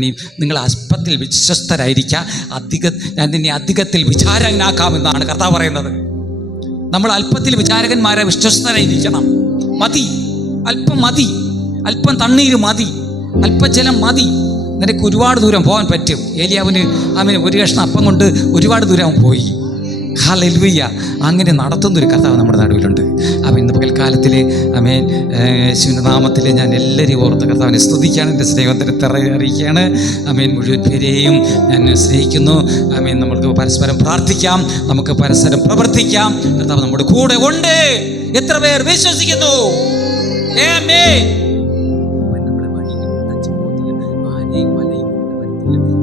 തന്നെയും നിങ്ങൾ അല്പത്തിൽ വിശ്വസ്തരായിരിക്കുക, ഞാൻ നിന്നെ അധികത്തിൽ വിചാരകനാക്കാമെന്നാണ് കർത്താവ് പറയുന്നത്. നമ്മൾ അല്പത്തിൽ വിചാരകന്മാരെ വിശ്വസ്തരായിരിക്കണം. മതി, അല്പം മതി, അല്പം തണ്ണീര് മതി, അല്പജലം മതി, നിനക്ക് ഒരുപാട് ദൂരം പോകാൻ പറ്റും. ഏലിയാവിന് ഒരു കഷ്ണം അപ്പം കൊണ്ട് ഒരുപാട് ദൂരം പോയി. ഹല്ലേലൂയ. അങ്ങനെ നടത്തുന്നൊരു കർത്താവ് നമ്മുടെ നടുവിലുണ്ട്. ഇന്ന് പകൽക്കാലത്തിൽ യേശുവിൻ്റെ നാമത്തിൽ ഞാൻ എല്ലാവരെയും ഓർത്ത് കർത്താവിനെ സ്തുതിക്കുകയാണ്, എൻ്റെ സ്നേഹത്തിനെ അറിയിക്കുകയാണ്. മുഴുവൻ പേരെയും ഞാൻ സ്നേഹിക്കുന്നു. നമ്മൾക്ക് പരസ്പരം പ്രാർത്ഥിക്കാം, നമുക്ക് പരസ്പരം പ്രവർത്തിക്കാം. കർത്താവ് നമ്മുടെ കൂടെ ഉണ്ട്. എത്ര പേർ വിശ്വസിക്കുന്നു?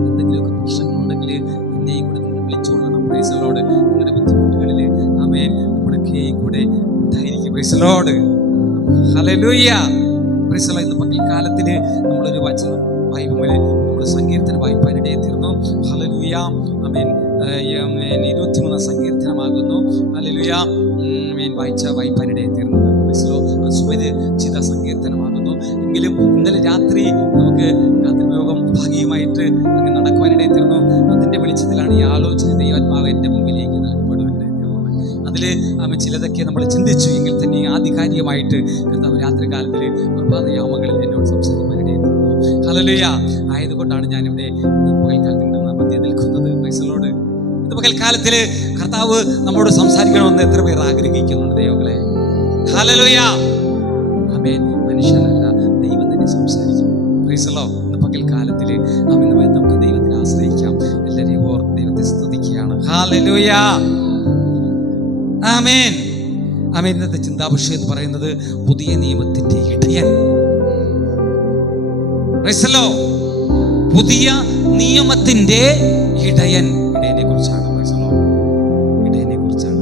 എന്തെങ്കിലുമൊക്കെ പ്രശ്നങ്ങളുണ്ടെങ്കിൽ എന്നെയും കൂടെ നിങ്ങൾ വിളിച്ചുകൊള്ളണം. Price the Lord. നിങ്ങളുടെ ബുദ്ധിമുട്ടുകളിൽ നമ്മുടെയൊക്കെ കൂടെ ഉണ്ടായിരിക്കും. Price the Lord. Hallelujah. Praise the Lord. ഇന്ന് പകൽക്കാലത്തിൽ നമ്മളൊരു വചനം വായിക്കുമ്പോൾ നമ്മൾ സങ്കീർത്തന വായിപ്പാനിടയിൽ തീർന്നു. ഹല്ലേലൂയ. 23 സങ്കീർത്തനമാകുന്നു. ഹല്ലേലൂയ. വായിപ്പാനിടയിൽ തീർന്നത് സുപരിചിത സങ്കീർത്തനമാകുന്നു. എങ്കിലും ഇന്നലെ രാത്രി നമുക്ക് കർത്തൃയോഗം ഭാഗികമായിട്ട് അങ്ങനെ നടക്കുവാനിടയിൽ തീർന്നു. അതിൻ്റെ വെളിച്ചത്തിലാണ് ഈ ആലോചന ദൈവാത്മാവ് എൻ്റെ മുമ്പിലേക്ക് നൽകപ്പെടുവാനിടയിൽ. അതിൽ ചിലതൊക്കെ നമ്മൾ ചിന്തിച്ചു എങ്കിൽ തന്നെ ആധികാരികമായിട്ട് കർത്താവ് രാത്രി കാലത്തിൽ പ്രഭാതയാമങ്ങളിൽ എന്നോട് സംസാരിക്കാനിടയിൽ തീർന്നു. ഹല്ലേലൂയ. ആയതുകൊണ്ടാണ് ഞാനിവിടെ പകൽക്കാലത്തിൽ മധ്യ നിൽക്കുന്നത്. Price the Lord. ഇന്ന് പകൽക്കാലത്തിൽ കർത്താവ് നമ്മോട് സംസാരിക്കണമെന്ന് എത്ര പേർ ആഗ്രഹിക്കുന്നുണ്ട് ദൈവങ്ങളെ? ഹല്ലേലൂയ. ആമേൻ. മനുഷ്യനല്ല, ദൈവം തന്നെ സംസാരിക്കും. Price the Lord. ഇന്ന് പകൽക്കാലത്തിൽ നമുക്ക് ദൈവത്തിനെ ആശ്രയിക്കാം. എല്ലാവരെയും ഓർത്ത് ദൈവത്തെ സ്തുതിക്കുകയാണ്. ഹല്ലേലൂയ. ആമേൻ. ആമേൻ. ഇന്നത്തെ ചിന്താവിഷയം എന്ന് പറയുന്നത് പുതിയ നിയമത്തിന്റെ ഇടയൻ. Price the Lord. പുതിയ നിയമത്തിന്റെ ഇടയൻ. ഇടയനെ കുറിച്ചാണ്. Price the Lord. ഇടയനെ കുറിച്ചാണ്.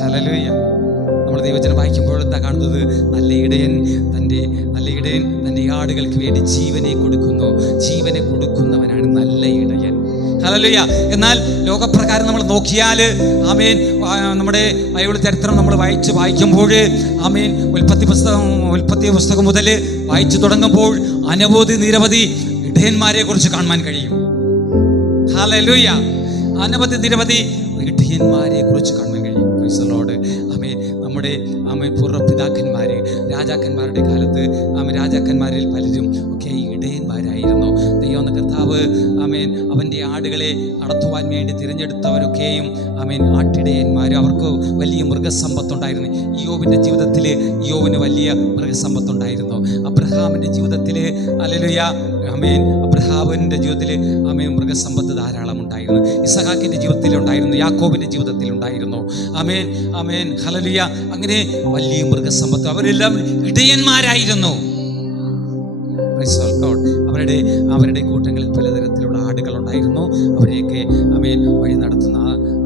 ഹല്ലേലൂയ. നമ്മൾ ദൈവവചനം വായിക്കുമ്പോൾ എന്താ കാണുന്നത്? നല്ല ഇടയൻ തൻ്റെ ആടുകൾക്ക് വേണ്ടി ജീവനെ കൊടുക്കുന്നു. ജീവനെ കൊടുക്കുന്നവനാണ് നല്ല ഇടയൻ. ഹല്ലേലൂയ. എന്നാൽ ലോകപ്രകാരം നമ്മൾ നോക്കിയാൽ നമ്മുടെ ബൈബിൾ ചരിത്രം നമ്മൾ വായിക്കുമ്പോൾ ഉൽപ്പത്തി പുസ്തകം മുതൽ വായിച്ചു തുടങ്ങുമ്പോൾ നിരവധി ഇടയന്മാരെ കുറിച്ച് കാണാൻ കഴിയും. ഹല്ലേലൂയ. നിരവധി ഇടയന്മാരെ കുറിച്ച് കാണാൻ കഴിയും. Praise the Lord. നമ്മുടെ പൂർവ്വപിതാക്കന്മാര് രാജാക്കന്മാരുടെ കാലത്ത് രാജാക്കന്മാരിൽ പലരും ഒക്കെ ഇടയന്മാരായിരുന്നു. ദൈവം കർത്താവ് അവൻ്റെ ആടുകളെ നടത്തുവാൻ വേണ്ടി തിരഞ്ഞെടുത്തവരൊക്കെയും ആട്ടിടയന്മാർ. അവർക്ക് വലിയ മൃഗസമ്പത്തുണ്ടായിരുന്നു. യോബിൻ്റെ ജീവിതത്തിൽ വലിയ മൃഗസമ്പത്തുണ്ടായിരുന്നു. അബ്രഹാമിൻ്റെ ജീവിതത്തിൽ ഹല്ലേലൂയ. അബ്രഹാമിൻ്റെ ജീവിതത്തിൽ മൃഗസമ്പത്ത് ധാരാളം ഉണ്ടായിരുന്നു. ഇസഹാക്കിൻ്റെ ജീവിതത്തിലുണ്ടായിരുന്നു. യാക്കോബിൻ്റെ ജീവിതത്തിലുണ്ടായിരുന്നു. ഹല്ലേലൂയ. അങ്ങനെ വലിയ മൃഗസമ്പത്ത്. അവരെല്ലാം ഇടയന്മാരായിരുന്നു. അവരുടെ കൂട്ടങ്ങളിൽ പലതരത്തിലുള്ള ആടുകളുണ്ടായിരുന്നു. അവരെയൊക്കെ വഴി നടത്തുന്ന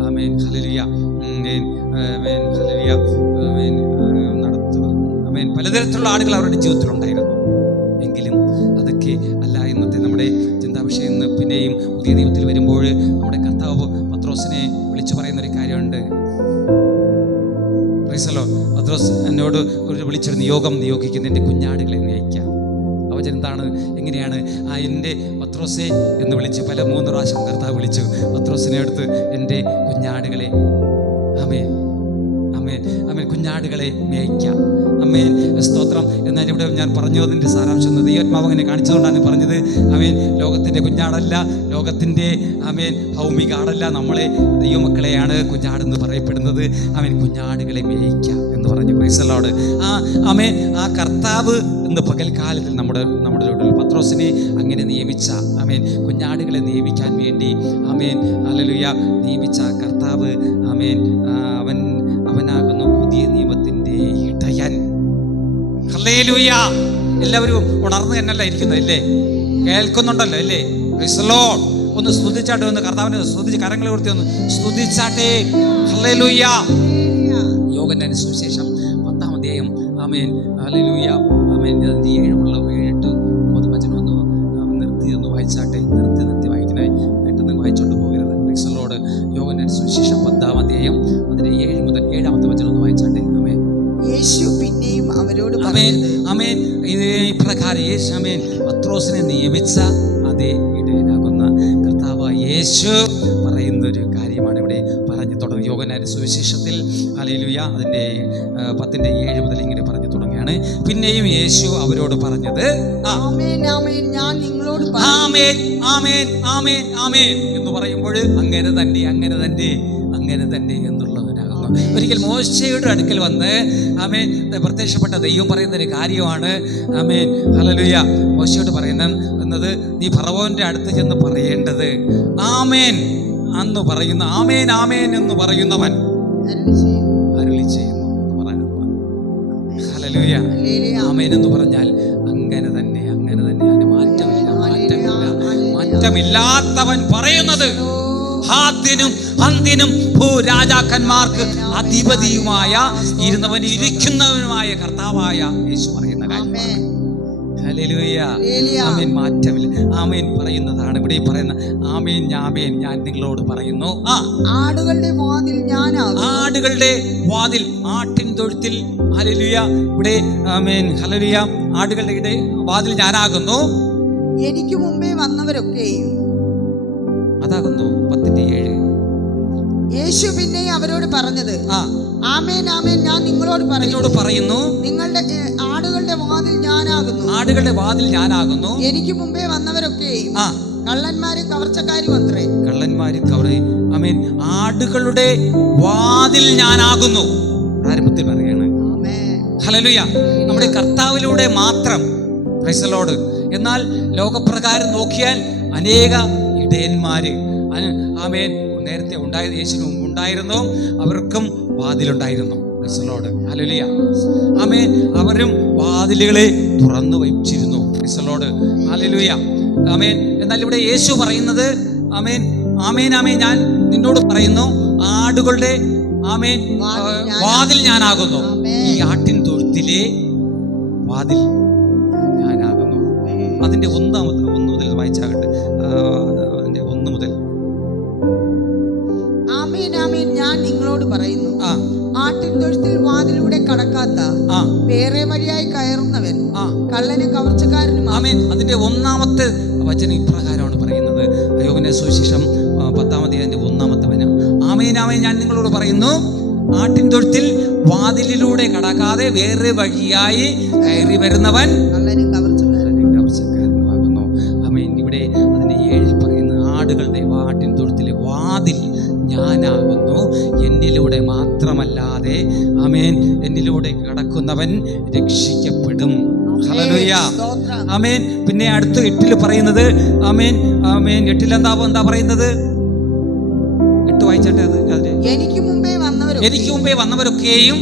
ഹല്ലേലൂയ പലതരത്തിലുള്ള ആടുകൾ അവരുടെ ജീവിതത്തിലുണ്ടായിരുന്നു. എങ്കിലും അതൊക്കെ അല്ല ഇന്നത്തെ നമ്മുടെ ചിന്താവിഷയം. പിന്നെയും പുതിയ നിയമത്തിൽ വരുമ്പോൾ നമ്മുടെ കർത്താവ് പത്രോസിനെ വിളിച്ചു പറയുന്നൊരു കാര്യമുണ്ട്. പത്രോസ് എന്നോട് വിളിച്ചിരുന്ന യോഗം നിയോഗിക്കുന്ന എൻ്റെ കുഞ്ഞാടുകളെ നയിക്കാം. അവചെന്താണ്? എങ്ങനെയാണ്? എൻ്റെ പത്രോസെ എന്ന് വിളിച്ച് 3 പ്രാവശ്യം കർത്താവ് വിളിച്ചു. പത്രോസിനെ എടുത്ത് എൻ്റെ കുഞ്ഞാടുകളെ കുഞ്ഞാടുകളെ മേയ്ക്കാം. സ്തോത്രം. എന്നാൽ ഇവിടെ ഞാൻ പറഞ്ഞു അതിൻ്റെ സാരാംശം ദൈവാത്മാവ് അങ്ങനെ കാണിച്ചതുകൊണ്ടാണ് പറഞ്ഞത്. ലോകത്തിൻ്റെ കുഞ്ഞാടല്ല, ലോകത്തിൻ്റെ ഭൗമിക ആടല്ല, നമ്മളെ ദൈവമക്കളെയാണ് കുഞ്ഞാടെന്ന് പറയപ്പെടുന്നത്. കുഞ്ഞാടുകളെ മേയ്ക്കാം എന്ന് പറഞ്ഞു. Price the Lord. ആ കർത്താവ് ഇന്ന് പകൽക്കാലത്തിൽ നമ്മുടെ പത്രോസിനെ അങ്ങനെ നിയമിച്ച കുഞ്ഞാടുകളെ നിയമിക്കാൻ വേണ്ടി ഹല്ലേലൂയ നിയമിച്ച കർത്താവ് അവനാകുന്നു പുതിയ നിയമത്തിന്റെ ഇടയൻ. ഹല്ലേലൂയ. എല്ലാവരും ഉണർന്ന് തന്നെയല്ല ഇരിക്കുന്നത് അല്ലേ? കേൾക്കുന്നുണ്ടല്ലോ അല്ലേ? Price the Lord. ഒന്ന് സ്തുതിച്ചാട്ടെ, ഒന്ന് കർത്താവിനെ സ്തുതിച്ച് കരങ്ങളെ ഉയർത്തി ഒന്ന് സ്തുതിച്ചാട്ടെ. ഹല്ലേലൂയ. യോഹന്നാന്റെ സുവിശേഷം 10-ാം അധ്യായം ഹല്ലേലൂയ 7 8 9 വചനം ഒന്ന് നിർത്തി വായിച്ചാട്ടെ. നിർത്തി വായിക്കണേ, പെട്ടെന്ന് വായിച്ചോണ്ട് പോകരുത്. Price the Lord. യോഹന്നാന്റെ സുവിശേഷം 10-ാം അധ്യായം അതിന്റെ 7 മുതൽ 7-ാമത്തെ വചനം ഒന്ന് വായിച്ചാട്ടെ. യേശു പിന്നെയും അവരോട് ഇപ്രകാരം യേശു പത്രോസിനെ നിയമിച്ച അതേ ഇടയനാകുന്ന കർത്താവായ യേശു പറയുന്ന ഒരു കാര്യമാണ് ഇവിടെ പറഞ്ഞു തുടങ്ങി. യോഹന്നാന്റെ സുവിശേഷത്തിൽ ഹല്ലേലൂയ അതിൻ്റെ 10:7 മുതൽ ഇങ്ങനെ പറഞ്ഞു തുടങ്ങുകയാണ്. പിന്നെയും യേശു അവരോട് പറഞ്ഞത് ആമേൻ ആമേൻ ഞാൻ നിങ്ങളോട് ആമേൻ ആമേൻ ആമേൻ ആമേൻ എന്ന് പറയുമ്പോൾ അങ്ങനെ തന്നെ അങ്ങനെ തന്നെ അങ്ങനെ തന്നെ എന്നുള്ളതിനാകുന്നു. ഒരിക്കൽ മോശയുടെ അടുക്കൽ വന്ന് ആമേൻ പ്രത്യക്ഷപ്പെട്ട ദൈവം പറയുന്നൊരു കാര്യമാണ്. Amen hallelujah. മോശയോട് പറയുന്നത് നീ ഫറവോന്റെ അടുത്ത് ചെന്ന് പറയേണ്ടത് ആമേൻ എന്ന് പറയുന്ന ആമേൻ ആമേൻ എന്ന് പറയുന്നവൻ അരുളി ചെയ്യുന്നു എന്ന് പറയുന്നു. ഹല്ലേലൂയ. ആമേൻ എന്ന് പറഞ്ഞാൽ അങ്ങനെ തന്നെ അങ്ങനെ തന്നെ, അതിന് മാറ്റമില്ല മാറ്റമില്ലാത്തവൻ പറയുന്നത് ഹാത്തിനും അന്തിനും ഭൂരാജാക്കന്മാർക്ക് അധിപതിയുമായ ഇരുന്നവൻ ഇരിക്കുന്നവനുമായ കർത്താവായ യേശു പറയുന്ന കാര്യമാണ്. ഹല്ലേലൂയ. ആമേൻ. മാറ്റമില്ല. ആമേൻ പറയുന്നതാണ് ഇവിടെ പറയുന്ന ആമേൻ ആമേൻ ഞാൻ നിങ്ങളോട് പറയുന്നു. ആടുകളുടെ വാതിൽ ഞാനാകുന്നു. ആടുകളുടെ വാതിൽ, ആട്ടിൻ തൊഴുത്തിൽ. ഹല്ലേലൂയ. ഇവിടെ ആമേൻ ഹല്ലേലൂയ. ആടുകളുടെ വാതിൽ ഞാനാകുന്നു. എനിക്ക് മുമ്പേ വന്നവരൊക്കെയും അതാകുന്നു 10:7. യേശു പിന്നെ അവരോട് പറഞ്ഞത് ആമേൻ ആമേൻ ഞാൻ നിങ്ങളോട് പറയുന്നു, നിങ്ങളുടെ ആടുകളുടെ വാതിൽ ഞാനാകുന്നു. ആടുകളുടെ വാതിൽ ഞാനാകുന്നു. എനിക്ക് മുമ്പേ വന്നവരൊക്കെയും കള്ളന്മാരും കവർച്ചക്കാരും അത്രേ. കള്ളന്മാരും ആമേൻ. ആടുകളുടെ വാതിൽ ഞാനാകുന്നു. ആരംഭത്തിൽ പറയാണ്. ഹല്ലേലൂയ. നമ്മുടെ കർത്താവിലൂടെ മാത്രം. Price the Lord. എന്നാൽ ലോകപ്രകാരം നോക്കിയാൽ അനേക ഇടയന്മാര് ആമേൻ നേരത്തെ ഉണ്ടായത് യേശുവിന് മുമ്പ് ഉണ്ടായിരുന്നു. അവർക്കും വാതിലുണ്ടായിരുന്നു. Praise the Lord. ഹല്ലേലൂയ. ആമേൻ. അവരും വാതിലുകളെ തുറന്നു വച്ചിരുന്നു. Praise the Lord. ഹല്ലേലൂയ. ആമേൻ. എന്നാൽ ഇവിടെ യേശു പറയുന്നത് ആമേൻ ആമേൻ ആമേൻ ഞാൻ നിന്നോട് പറയുന്നു, ആടുകളുടെ ആമേൻ വാതിൽ ഞാനാകുന്നു. ഈ ആട്ടിൻ തൊഴുത്തിലെ വാതിൽ ഞാനാകുന്നു. അതിന്റെ 1 മുതൽ വായിച്ചാകട്ടെ. അതിന്റെ 1 മുതൽ. ആമേൻ ആമേൻ ഞാൻ നിങ്ങളോട് പറയുന്നു, ആട്ടിൻ തൊഴുത്തിൽ വാതിലൂടെ കടക്കാത്ത വേറെ വഴിയായി കയറുന്നവൻ കള്ളനും കവർച്ചക്കാരനും. ആമേൻ. അതിന്റെ 1-ാമത്തെ വചനം ഇപ്രകാരമാണ് പറയുന്നത്. യോഹന്നാന്റെ സുവിശേഷം 10-ാം അധ്യായത്തിന്റെ 1-ാമത്തെ വചനം. ആമേൻ ആമേൻ ഞാൻ നിങ്ങളോട് പറയുന്നു, ആട്ടിൻ തൊഴുത്തിൽ വാതിലിലൂടെ കടക്കാതെ വേറെ വഴിയായി കയറി വരുന്നവൻ കള്ളനും കവർച്ചക്കാരനുമാകുന്നു. ആമേൻ. ഇവിടെ അതിന്റെ 7 പറയുന്ന ആടുകളുടെ ആട്ടിൻ തൊഴുത്തിലെ വാതിൽ ഞാനാകുന്നു. എന്നിലൂടെ മാത്രമല്ലാതെ ആമേൻ എന്നിലൂടെ കടക്കുന്നവൻ രക്ഷിക്കപ്പെടും. ഹല്ലേലൂയ. ആമേൻ. പിന്നെ അടുത്ത 8 പറയുന്നത് ആമേൻ ആമേൻ 8 എന്താ പറയുന്നത്? 8 വായിച്ചട്ടെ. അത് എനിക്ക് മുമ്പേ വന്നവരൊക്കെയും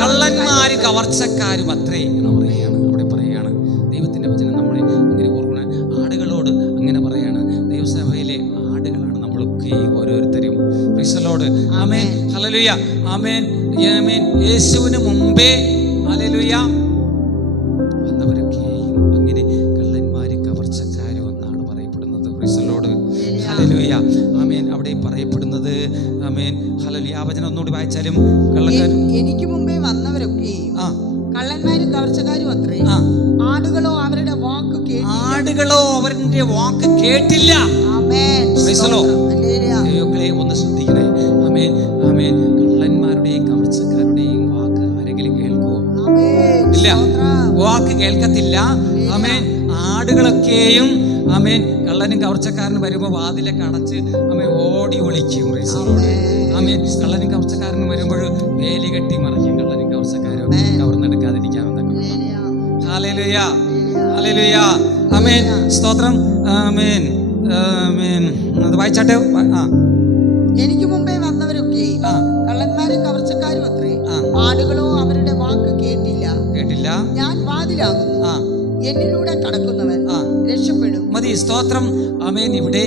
കള്ളന്മാരും കവർച്ചക്കാരും അത്രേ എന്ന് പറയുകയാണ്. അവിടെ പറയുകയാണ് ദൈവത്തിന്റെ വചനം. നമ്മളെ അങ്ങനെ ഓർക്കണം. ആടുകളോട് അങ്ങനെ പറയാണ്. ദൈവസഭയിലെ ആടുകളാണ് നമ്മളൊക്കെ ഓരോരുത്തരും. Praise the Lord. ആമേൻ. ഹല്ലേലൂയ. ആമേൻ ആമേൻ. യേശുവിന് മുമ്പേ ഹല്ലേലൂയ വന്നവരൊക്കെയും അങ്ങനെ കള്ളന്മാരും കവർച്ചക്കാരും എന്നാണ് പറയപ്പെടുന്നത്. Praise the Lord. ഹല്ലേലൂയ. ആമേൻ. അവിടെ പറയപ്പെടുന്നത് ആമേൻ ഹല്ലേലൂയ. ആ വചനം ഒന്നുകൂടി വായിച്ചാലും എനിക്ക് മുമ്പേ വന്നവരൊക്കെയും കള്ളന്മാരും കവർച്ചക്കാരും അത്രേ. ആടുകളോ അവരുടെ വാക്ക് കേട്ടില്ല. ആമേൻ. Praise the Lord. ഹല്ലേലൂയ. ഒന്ന് ശ്രദ്ധിക്കണേ. ആമേൻ ആമേൻ. കള്ളന്മാരുടെയും കവർച്ചക്കാരുടെയും വാക്ക് ആരെങ്കിലും കേൾക്കുമോ? ഇല്ല. വാക്ക് കേൾക്കത്തില്ല. ആമേൻ. ആടുകളൊക്കെയും ആമേൻ കള്ളനും കവർച്ചക്കാരനും വരുമ്പോൾ വാതിലൊക്കെ അടച്ച് ആമേൻ ഓടി ഒളിക്കും. Praise the Lord. ആമേൻ. കള്ളനും കവർച്ചക്കാരനും വരുമ്പോൾ വേലി കെട്ടി മറിക്കും. കള്ളനും കവർച്ചക്കാരും കവർന്നെടുക്കാതിരിക്കാമെന്നൊക്കെ. ഹല്ലേലൂയ. ഹല്ലേലൂയ. ആമേൻ. സ്തോത്രം. ആമേൻ ആമേൻ. അത് വായിച്ചാട്ടെ. എനിക്ക് മുമ്പേ വന്നവരൊക്കെ കള്ളന്മാരും കവർച്ചക്കാരും അത്രേ. ആടുകളോ അവരുടെ വാക്ക് കേട്ടില്ല. ഞാൻ വാതിലാകുന്നു. എന്നിലൂടെ കടക്കുന്നവൻ രക്ഷപ്പെടും. മതി. സ്തോത്രം. ആമേൻ. ഇവിടെ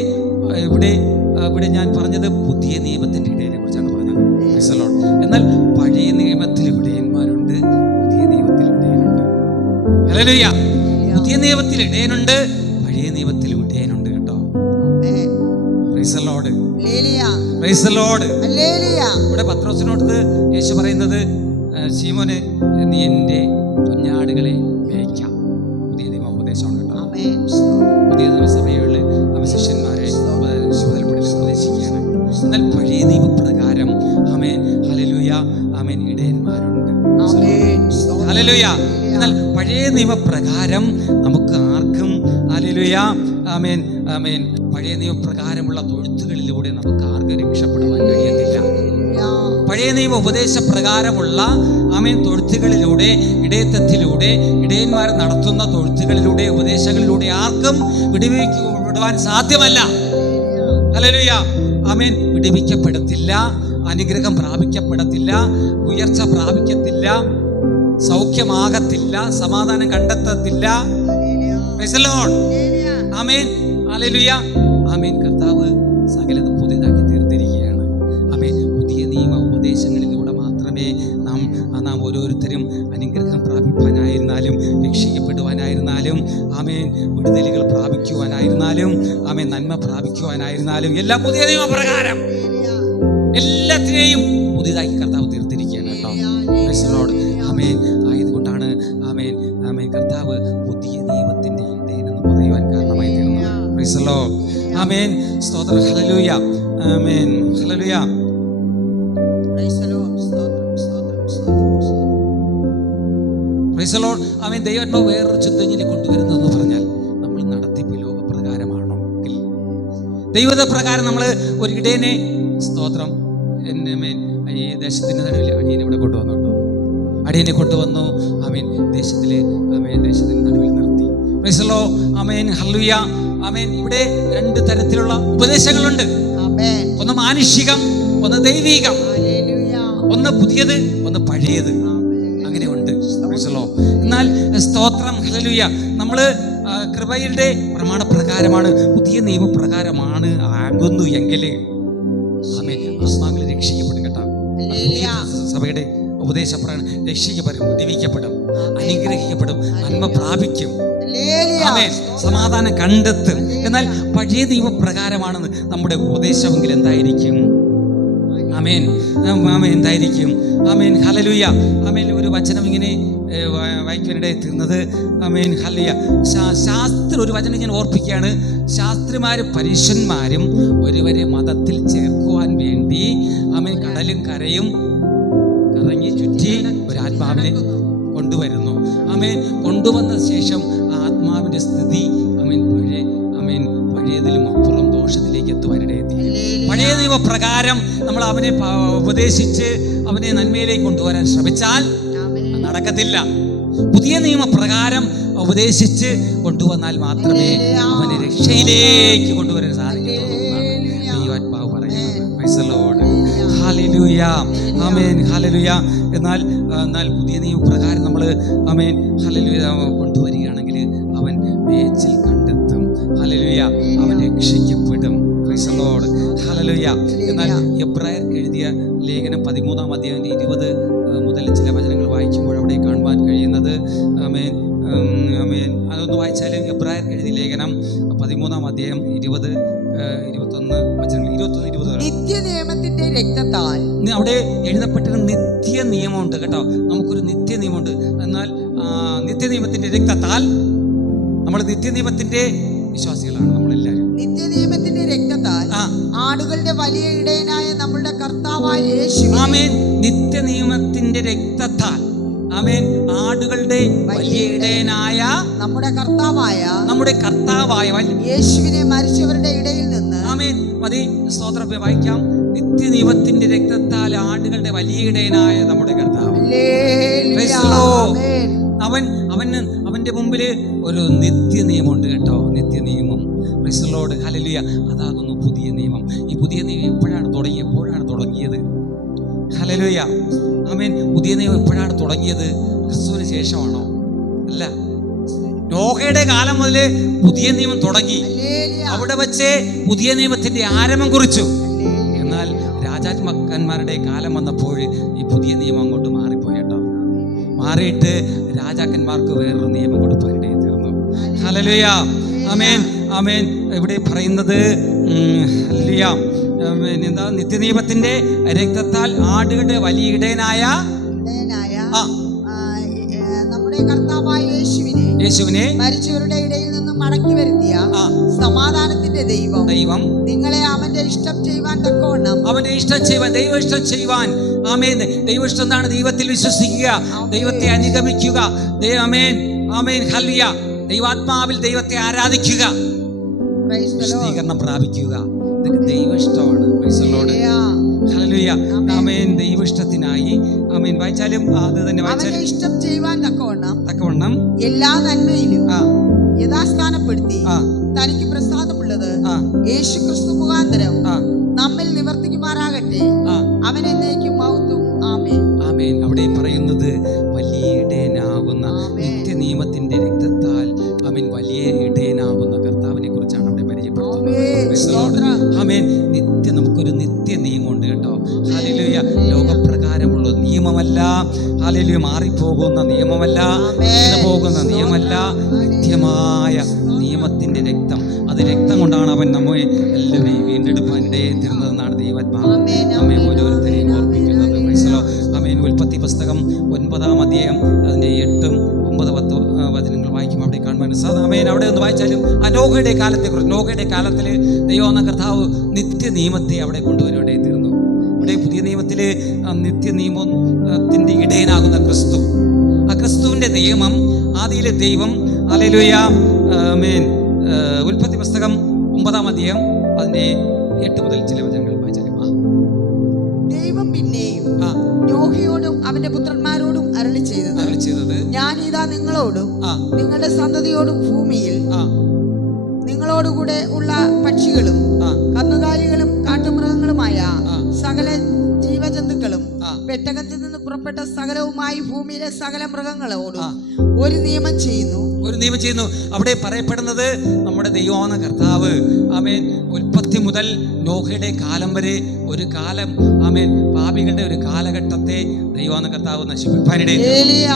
ഞാൻ പറഞ്ഞത് പുതിയ നിയമത്തിന്റെ ഇടയനെ കുറിച്ചാണ് പറഞ്ഞത്. Price the Lord. എന്നാൽ പഴയ നിയമത്തിൽ ഇടയന്മാരുണ്ട്, പുതിയ നിയമത്തിൽ ഇടയനുണ്ട്. ഹല്ലേലൂയ. പുതിയ നിയമത്തിൽ ഇടയനുണ്ട്, പഴയ നിയമത്തിൽ ഇടയനുണ്ട് കേട്ടോ. Praise the Lord. Price the Lord. ഇവിടെ പത്രോസിനോട് യേശു പറയുന്നത്, ശീമോനെ നീ എൻ്റെ കുഞ്ഞാടുകളെ മേയ്ക്കാം. പുതിയ നിയമ ഉപദേശമാണ് കേട്ടോ. പുതിയ നിയമസഭയിൽ ഹല്ലേലൂയ. എന്നാൽ പഴയ നിയമപ്രകാരം നമുക്ക് ആർക്കും ഹല്ലേലൂയ ആമേൻ ആമേൻ പഴയ നിയമപ്രകാരമുള്ള തൊഴുത്തുകളിലൂടെ നമുക്ക് ആർക്കും രക്ഷപ്പെടുവാൻ കഴിയത്തില്ല. പഴയ നിയമ ഉപദേശപ്രകാരമുള്ള ആമേൻ തൊഴുത്തുകളിലൂടെ, ഇടയത്വത്തിലൂടെ, ഇടയന്മാർ നടത്തുന്ന തൊഴുത്തുകളിലൂടെ, ഉപദേശങ്ങളിലൂടെ ആർക്കും വിടുവിക്കപ്പെടുവാൻ സാധ്യമല്ല. ഹല്ലേലൂയ ആമേൻ. വിടുവിക്കപ്പെടത്തില്ല, അനുഗ്രഹം പ്രാപിക്കപ്പെടത്തില്ല, ഉയർച്ച പ്രാപിക്കത്തില്ല, സൗഖ്യമാകത്തില്ല, സമാധാനം കണ്ടെത്തത്തില്ല. Praise the Lord. ആമേൻ. ഹല്ലേലൂയ. ആമേൻ. കർത്താവ് സകലതും പുതിയതാക്കി തീർത്തിരിക്കുകയാണ്. ആമേൻ. പുതിയ നിയമ ഉപദേശങ്ങളിലൂടെ മാത്രമേ നാം ഓരോരുത്തരും അനുഗ്രഹം പ്രാപിപ്പാനായിരുന്നാലും, രക്ഷിക്കപ്പെടുവാനായിരുന്നാലും, ആമേൻ, വിടുതലുകൾ പ്രാപിക്കുവാനായിരുന്നാലും, ആമേൻ, നന്മ പ്രാപിക്കുവാനായിരുന്നാലും, എല്ലാം പുതിയ നിയമപ്രകാരം എല്ലാത്തിനെയും പുതിയതാക്കി കർത്താവ് തീർത്തിരിക്കുകയാണ് കേട്ടോ. Praise the Lord. ആമേൻ. ആയതുകൊണ്ടാണ് ആമേൻ ആമേൻ കർത്താവ് പുതിയ നിയമത്തിന്റെ ഇടയൻ എന്ന് പറയുവാൻ കാരണമായി തീർന്നത്. Praise the Lord. ആമേൻ. സ്തോത്രം. ഹല്ലേലൂയ. ആമേൻ. ഹല്ലേലൂയ. Praise the lord. സ്തോത്രം സ്തോത്രം സ്തോത്രം. Praise the Lord. ആമേൻ. ദൈവം വേറൊരു ചിന്തയിൽ കൊണ്ടുവരുന്നതെന്ന് പറഞ്ഞാൽ, നമ്മൾ നടത്തിപ്പ് ലോകപ്രകാരമാണെങ്കിൽ, ദൈവത പ്രകാരം നമ്മൾ ഒരു ഇടയനെ സ്തോത്രം ഈ ദേശത്തിന്റെ നടുവിൽ അടിയനെ ഇവിടെ കൊണ്ടുവന്നു കേട്ടോ. അടിയനെ കൊണ്ടുവന്നു. ആമേൻ. ദേശത്തിന്റെ നടുവിൽ നിർത്തി. Praise the Lord. ആമേൻ. ഹല്ലേലൂയ. ആമേൻ. ഇവിടെ രണ്ട് തരത്തിലുള്ള ഉപദേശങ്ങളുണ്ട്. ഒന്ന് മാനുഷികം, ഒന്ന് ദൈവികം. ഒന്ന് പുതിയത്, ഒന്ന് പഴയത്. അങ്ങനെ ഉണ്ട്. Price the Lord. എന്നാൽ സ്തോത്രം. ഹല്ലേലൂയ. നമ്മള് കൃപയുടെ പ്രമാണപ്രകാരമാണ്, പുതിയ നിയമപ്രകാരമാണ് ആകുന്നു എങ്കിൽ ആമേൻ, ആത്മാക്കൾ രക്ഷിക്കപ്പെടും കേട്ടോ. സഭയുടെ ഉപദേശപ്രകാരം രക്ഷിക്കപ്പെടും, വിടുവിക്കപ്പെടും, അനുഗ്രഹിക്കപ്പെടും, നന്മ പ്രാപിക്കും, ആമേൻ, സമാധാനം കണ്ടെത്തും. എന്നാൽ പഴയ നിയമപ്രകാരമാണെന്ന് നമ്മുടെ ഉപദേശമെങ്കിൽ എന്തായിരിക്കും? ആമേൻ ആമേൻ എന്തായിരിക്കും? ആമേൻ. ഹല്ലേലൂയ. ആമേൻ. ഒരു വചനം ഇങ്ങനെ വായിക്കാനിടെ തീർന്നത്. ആമേൻ. ഹല്ലേലൂയ. ശാസ്ത്രം, ഒരു വചനം ഞാൻ ഓർപ്പിക്കുകയാണ്. ശാസ്ത്രിമാരും പരീശന്മാരും ഒരുവരെ മതത്തിൽ ചേർക്കുവാൻ വേണ്ടി ആമേൻ കടലും കരയും കറങ്ങി ചുറ്റി ഒരു ആത്മാവിനെ കൊണ്ടുവരുന്നു. ആമേൻ. കൊണ്ടുവന്ന ശേഷം ആ ആത്മാവിന്റെ സ്ഥിതി പഴയതിലും അപ്പുറം ദോഷത്തിലേക്ക് എത്തുവാനിടയെത്തി. പഴയ നിയമപ്രകാരം നമ്മൾ അവനെ ഉപദേശിച്ച് അവനെ നന്മയിലേക്ക് കൊണ്ടുവരാൻ ശ്രമിച്ചാൽ നടക്കത്തില്ല. പുതിയ നിയമപ്രകാരം ഉപദേശിച്ച് കൊണ്ടുവന്നാൽ മാത്രമേ അവനെ രക്ഷയിലേക്ക് കൊണ്ടുവരാൻ സാധിക്കത്തുള്ളൂ എന്നാണ് ദൈവാത്മാവ് പറയുന്നത്. Price the Lord. ഹല്ലേലൂയ. ആമേൻ. ഹല്ലേലൂയ. എന്നാൽ പുതിയ നിയമപ്രകാരം നമ്മൾ ആമേൻ ഹല്ലേലൂയ കൊണ്ടുവരികയാണെങ്കിൽ അവൻ മേച്ചിൽ കണ്ടെത്തും. ഹല്ലേലൂയ. അവൻ രക്ഷിക്കപ്പെടും. Praise the Lord. ഹല്ലേലൂയ. എന്നാൽ എബ്രായർക്ക് എഴുതിയ ലേഖനം 13-ാം അധ്യായം 20 മുതൽ ചില വചനങ്ങൾ വായിക്കുമ്പോൾ അവിടെ കാണുവാൻ കഴിയുന്നത് ആമേൻ ആമേൻ അതൊന്ന് വായിച്ചാൽ, എബ്രായർക്ക് എഴുതിയ ലേഖനം 13-ാം അധ്യായം 20, 21 വചനങ്ങൾ, 21-20. നിത്യനിയമത്തിന്റെ രക്തത്താൽ, അവിടെ എഴുതപ്പെട്ടിരുന്ന നിത്യ നിയമമുണ്ട് കേട്ടോ. നമുക്കൊരു നിത്യ നിയമമുണ്ട്. എന്നാൽ നിത്യനിയമത്തിന്റെ രക്തത്താൽ, നമ്മൾ നിത്യനിയമത്തിന്റെ വിശ്വാസികളാണ് നമ്മളെല്ലാവരും. നിത്യനിയമത്തിന്റെ രക്തത്താൽ ആടുകളുടെ വലിയ ഇടയനായ നമ്മുടെ കർത്താവായ യേശു, ആമേൻ, നിത്യനിയമത്തിന്റെ രക്തത്താൽ, ആമേൻ, ആടുകളുടെ വലിയ ഇടയനായ നമ്മുടെ കർത്താവായ യേശുവിനെ മരിച്ചവരുടെ ഇടയിൽ നിന്ന്, ആമേൻ, മതി സ്തോത്രം വായിക്കാം. നിത്യനിയമത്തിന്റെ രക്തത്താൽ ആടുകളുടെ വലിയ ഇടയനായ നമ്മുടെ കർത്താവ്, അവന്റെ മുമ്പില് ഒരു നിത്യ നിയമമുണ്ട് കേട്ടോ. നിത്യ നിയമം. Price the Lord. ഹല്ലേലൂയ. അതാകുന്നു പുതിയ നിയമം. ഈ പുതിയ നിയമം എപ്പോഴാണ് തുടങ്ങിയത്? ഹല്ലേലൂയ. ആമേൻ. പുതിയ നിയമം എപ്പോഴാണ് തുടങ്ങിയത്? ക്രിസ്തുവിന് ശേഷമാണോ? അല്ല, നോഹയുടെ കാലം മുതൽ പുതിയ നിയമം തുടങ്ങി. അവിടെ വെച്ച് പുതിയ നിയമത്തിന്റെ ആരംഭം കുറിച്ചു. എന്നാൽ രാജാക്കന്മാരുടെ കാലം വന്നപ്പോൾ ഈ പുതിയ നിയമം അങ്ങോട്ട് മാറിപ്പോയിട്ടോ. മാറിയിട്ട് രാജാക്കന്മാർക്ക് വേറൊരു നിയമം കൊടുക്കാനിടയിൽ തീർന്നു. ഹല്ലേലൂയ. ആമേൻ ആമേൻ. ഇവിടെ പറയുന്നത് ഹല്ലേലൂയ. എന്താ? നിത്യനിയമത്തിന്റെ രക്തത്താൽ ആടുകളുടെ വലിയ ഇടയനായ നമ്മുടെ കർത്താവായ യേശുവിനെ മരിച്ചവരുടെ ഇടയിൽ നിന്ന് മടക്കി വരുത്തിയ സമാധാനത്തിന്റെ ദൈവം നിങ്ങളെ അവന്റെ അവന്റെ ഇഷ്ടം ചെയ്യുവാൻ തക്കവണ്ണം, അവന്റെ ഇഷ്ടം ചെയ്യുവാൻ, ദൈവ ഇഷ്ടം ചെയ്യുവാൻ. ആമേൻ. ദൈവ ഇഷ്ടം എന്താണ്? ദൈവത്തിൽ വിശ്വസിക്കുക, ദൈവത്തെ അനുഗമിക്കുക. ആമേൻ, ആമേൻ, ഹല്ലേലൂയ. ദൈവാത്മാവിൽ ദൈവത്തെ ആരാധിക്കുക, വിശദീകരണം പ്രാപിക്കുക. ഇതൊക്കെ ദൈവ ഇഷ്ടമാണ്. Price the Lord. ഹല്ലേലൂയ. ആമേൻ. ദൈവ ഇഷ്ടത്തിനായി ആമേൻ. വായിച്ചാലും അത് തന്നെ വായിച്ചാലും ഇഷ്ടം ചെയ്യുവാൻ തക്കവണ്ണം എല്ലാ നന്മയിലും യഥാസ്ഥാനപ്പെടുത്തി തനിക്ക് പ്രസാദമുള്ളത് യേശുക്രിസ്തു മുഖാന്തരം നമ്മിൽ നിവർത്തിക്കുമാറാകട്ടെ. അവൻ എന്നേക്കും മഹത്വം. ആമേൻ. ആമേൻ. അവിടെ പറയുന്നത് വലിയ ഇടയനാകുന്ന നിത്യ നിയമത്തിന്റെ രക്തത്താൽ ആമേൻ വലിയ ഇടയനാകുന്ന കർത്താവിനെ കുറിച്ചാണ് അവിടെ പരിചയപ്പെടുത്തുന്നത്. ആമേൻ. നമുക്കൊരു നിത്യ നിയമമുണ്ട് കേട്ടോ. ഹല്ലേലൂയ. ലോകപ്രകാരമുള്ള നിയമമല്ല. ഹല്ലേലൂയ. മാറിപ്പോകുന്ന നിയമമല്ല, പോകുന്ന നിയമമല്ല. നിത്യമായ നിയമത്തിന്റെ രക്തം, അത് രക്തം കൊണ്ടാണ് അവൻ നമ്മെ എല്ലാവരെയും വീണ്ടെടുപ്പാനിടയെ തീർന്നതെന്നാണ് ദൈവാത്മാവ് നമ്മെ ഓരോരുത്തരെയും ഓർപ്പിക്കുന്നത്. ആമേൻ. ഉൽപ്പത്തി പുസ്തകം 9-ാം അധ്യായം അതിന്റെ 8, 9, 10 വചനങ്ങൾ വായിക്കും. അവിടെ കാണുവാൻ ആമേൻ. അവിടെ ഒന്ന് വായിച്ചാലും ആ നോഹയുടെ കാലത്തെക്കുറിച്ച്, നോഹയുടെ കാലത്തിൽ ദൈവം എന്ന കർത്താവ് നിത്യ നിയമത്തെ അവിടെ കൊണ്ടുവരേണ്ടേ തീർന്നു. ഇവിടെ പുതിയ നിയമത്തില് നിത്യ നിയമത്തിന്റെ ഇടയനാകുന്ന ക്രിസ്തു, ആ ക്രിസ്തുവിന്റെ നിയമം ആദിയിലെ ദൈവം. ഹല്ലേലൂയ. ആമേൻ. ഉൽപ്പത്തി പുസ്തകം 9-ാം അധ്യായം അതിന്റെ 8 മുതൽ ചില വചനങ്ങൾ വായിച്ചാലും ദൈവം പിന്നെയും നോഹയോടും അവന്റെ പുത്രന്മാരോടും അരുളി ചെയ്തത്, ഞാൻ ഇതാ നിങ്ങളോടും നിങ്ങളുടെ സന്തതിയോടും ഭൂമിയിൽ നിങ്ങളോടുകൂടെ ഉള്ള പക്ഷികളും കന്നുകാലികളും കാട്ടുമൃഗങ്ങളുമായ സകല ജീവജന്തുക്കളും പെട്ടകത്തിൽ നിന്ന് പുറപ്പെട്ട സകലവുമായി ഭൂമിയിലെ സകല മൃഗങ്ങളോടും ഒരു നിയമം ചെയ്യുന്നു. അവിടെ പറയപ്പെടുന്നത് നമ്മുടെ ദൈവമാണ് കർത്താവ്. ആമേൻ. ഉൽപ്പത്തി മുതൽ നോഹയുടെ കാലം വരെ ഒരു കാലം, ആമേൻ, പാപികളുടെ ഒരു കാലഘട്ടത്തെ ദൈവമാണ് കർത്താവ് നശിപ്പിക്കാനിടയിൽ.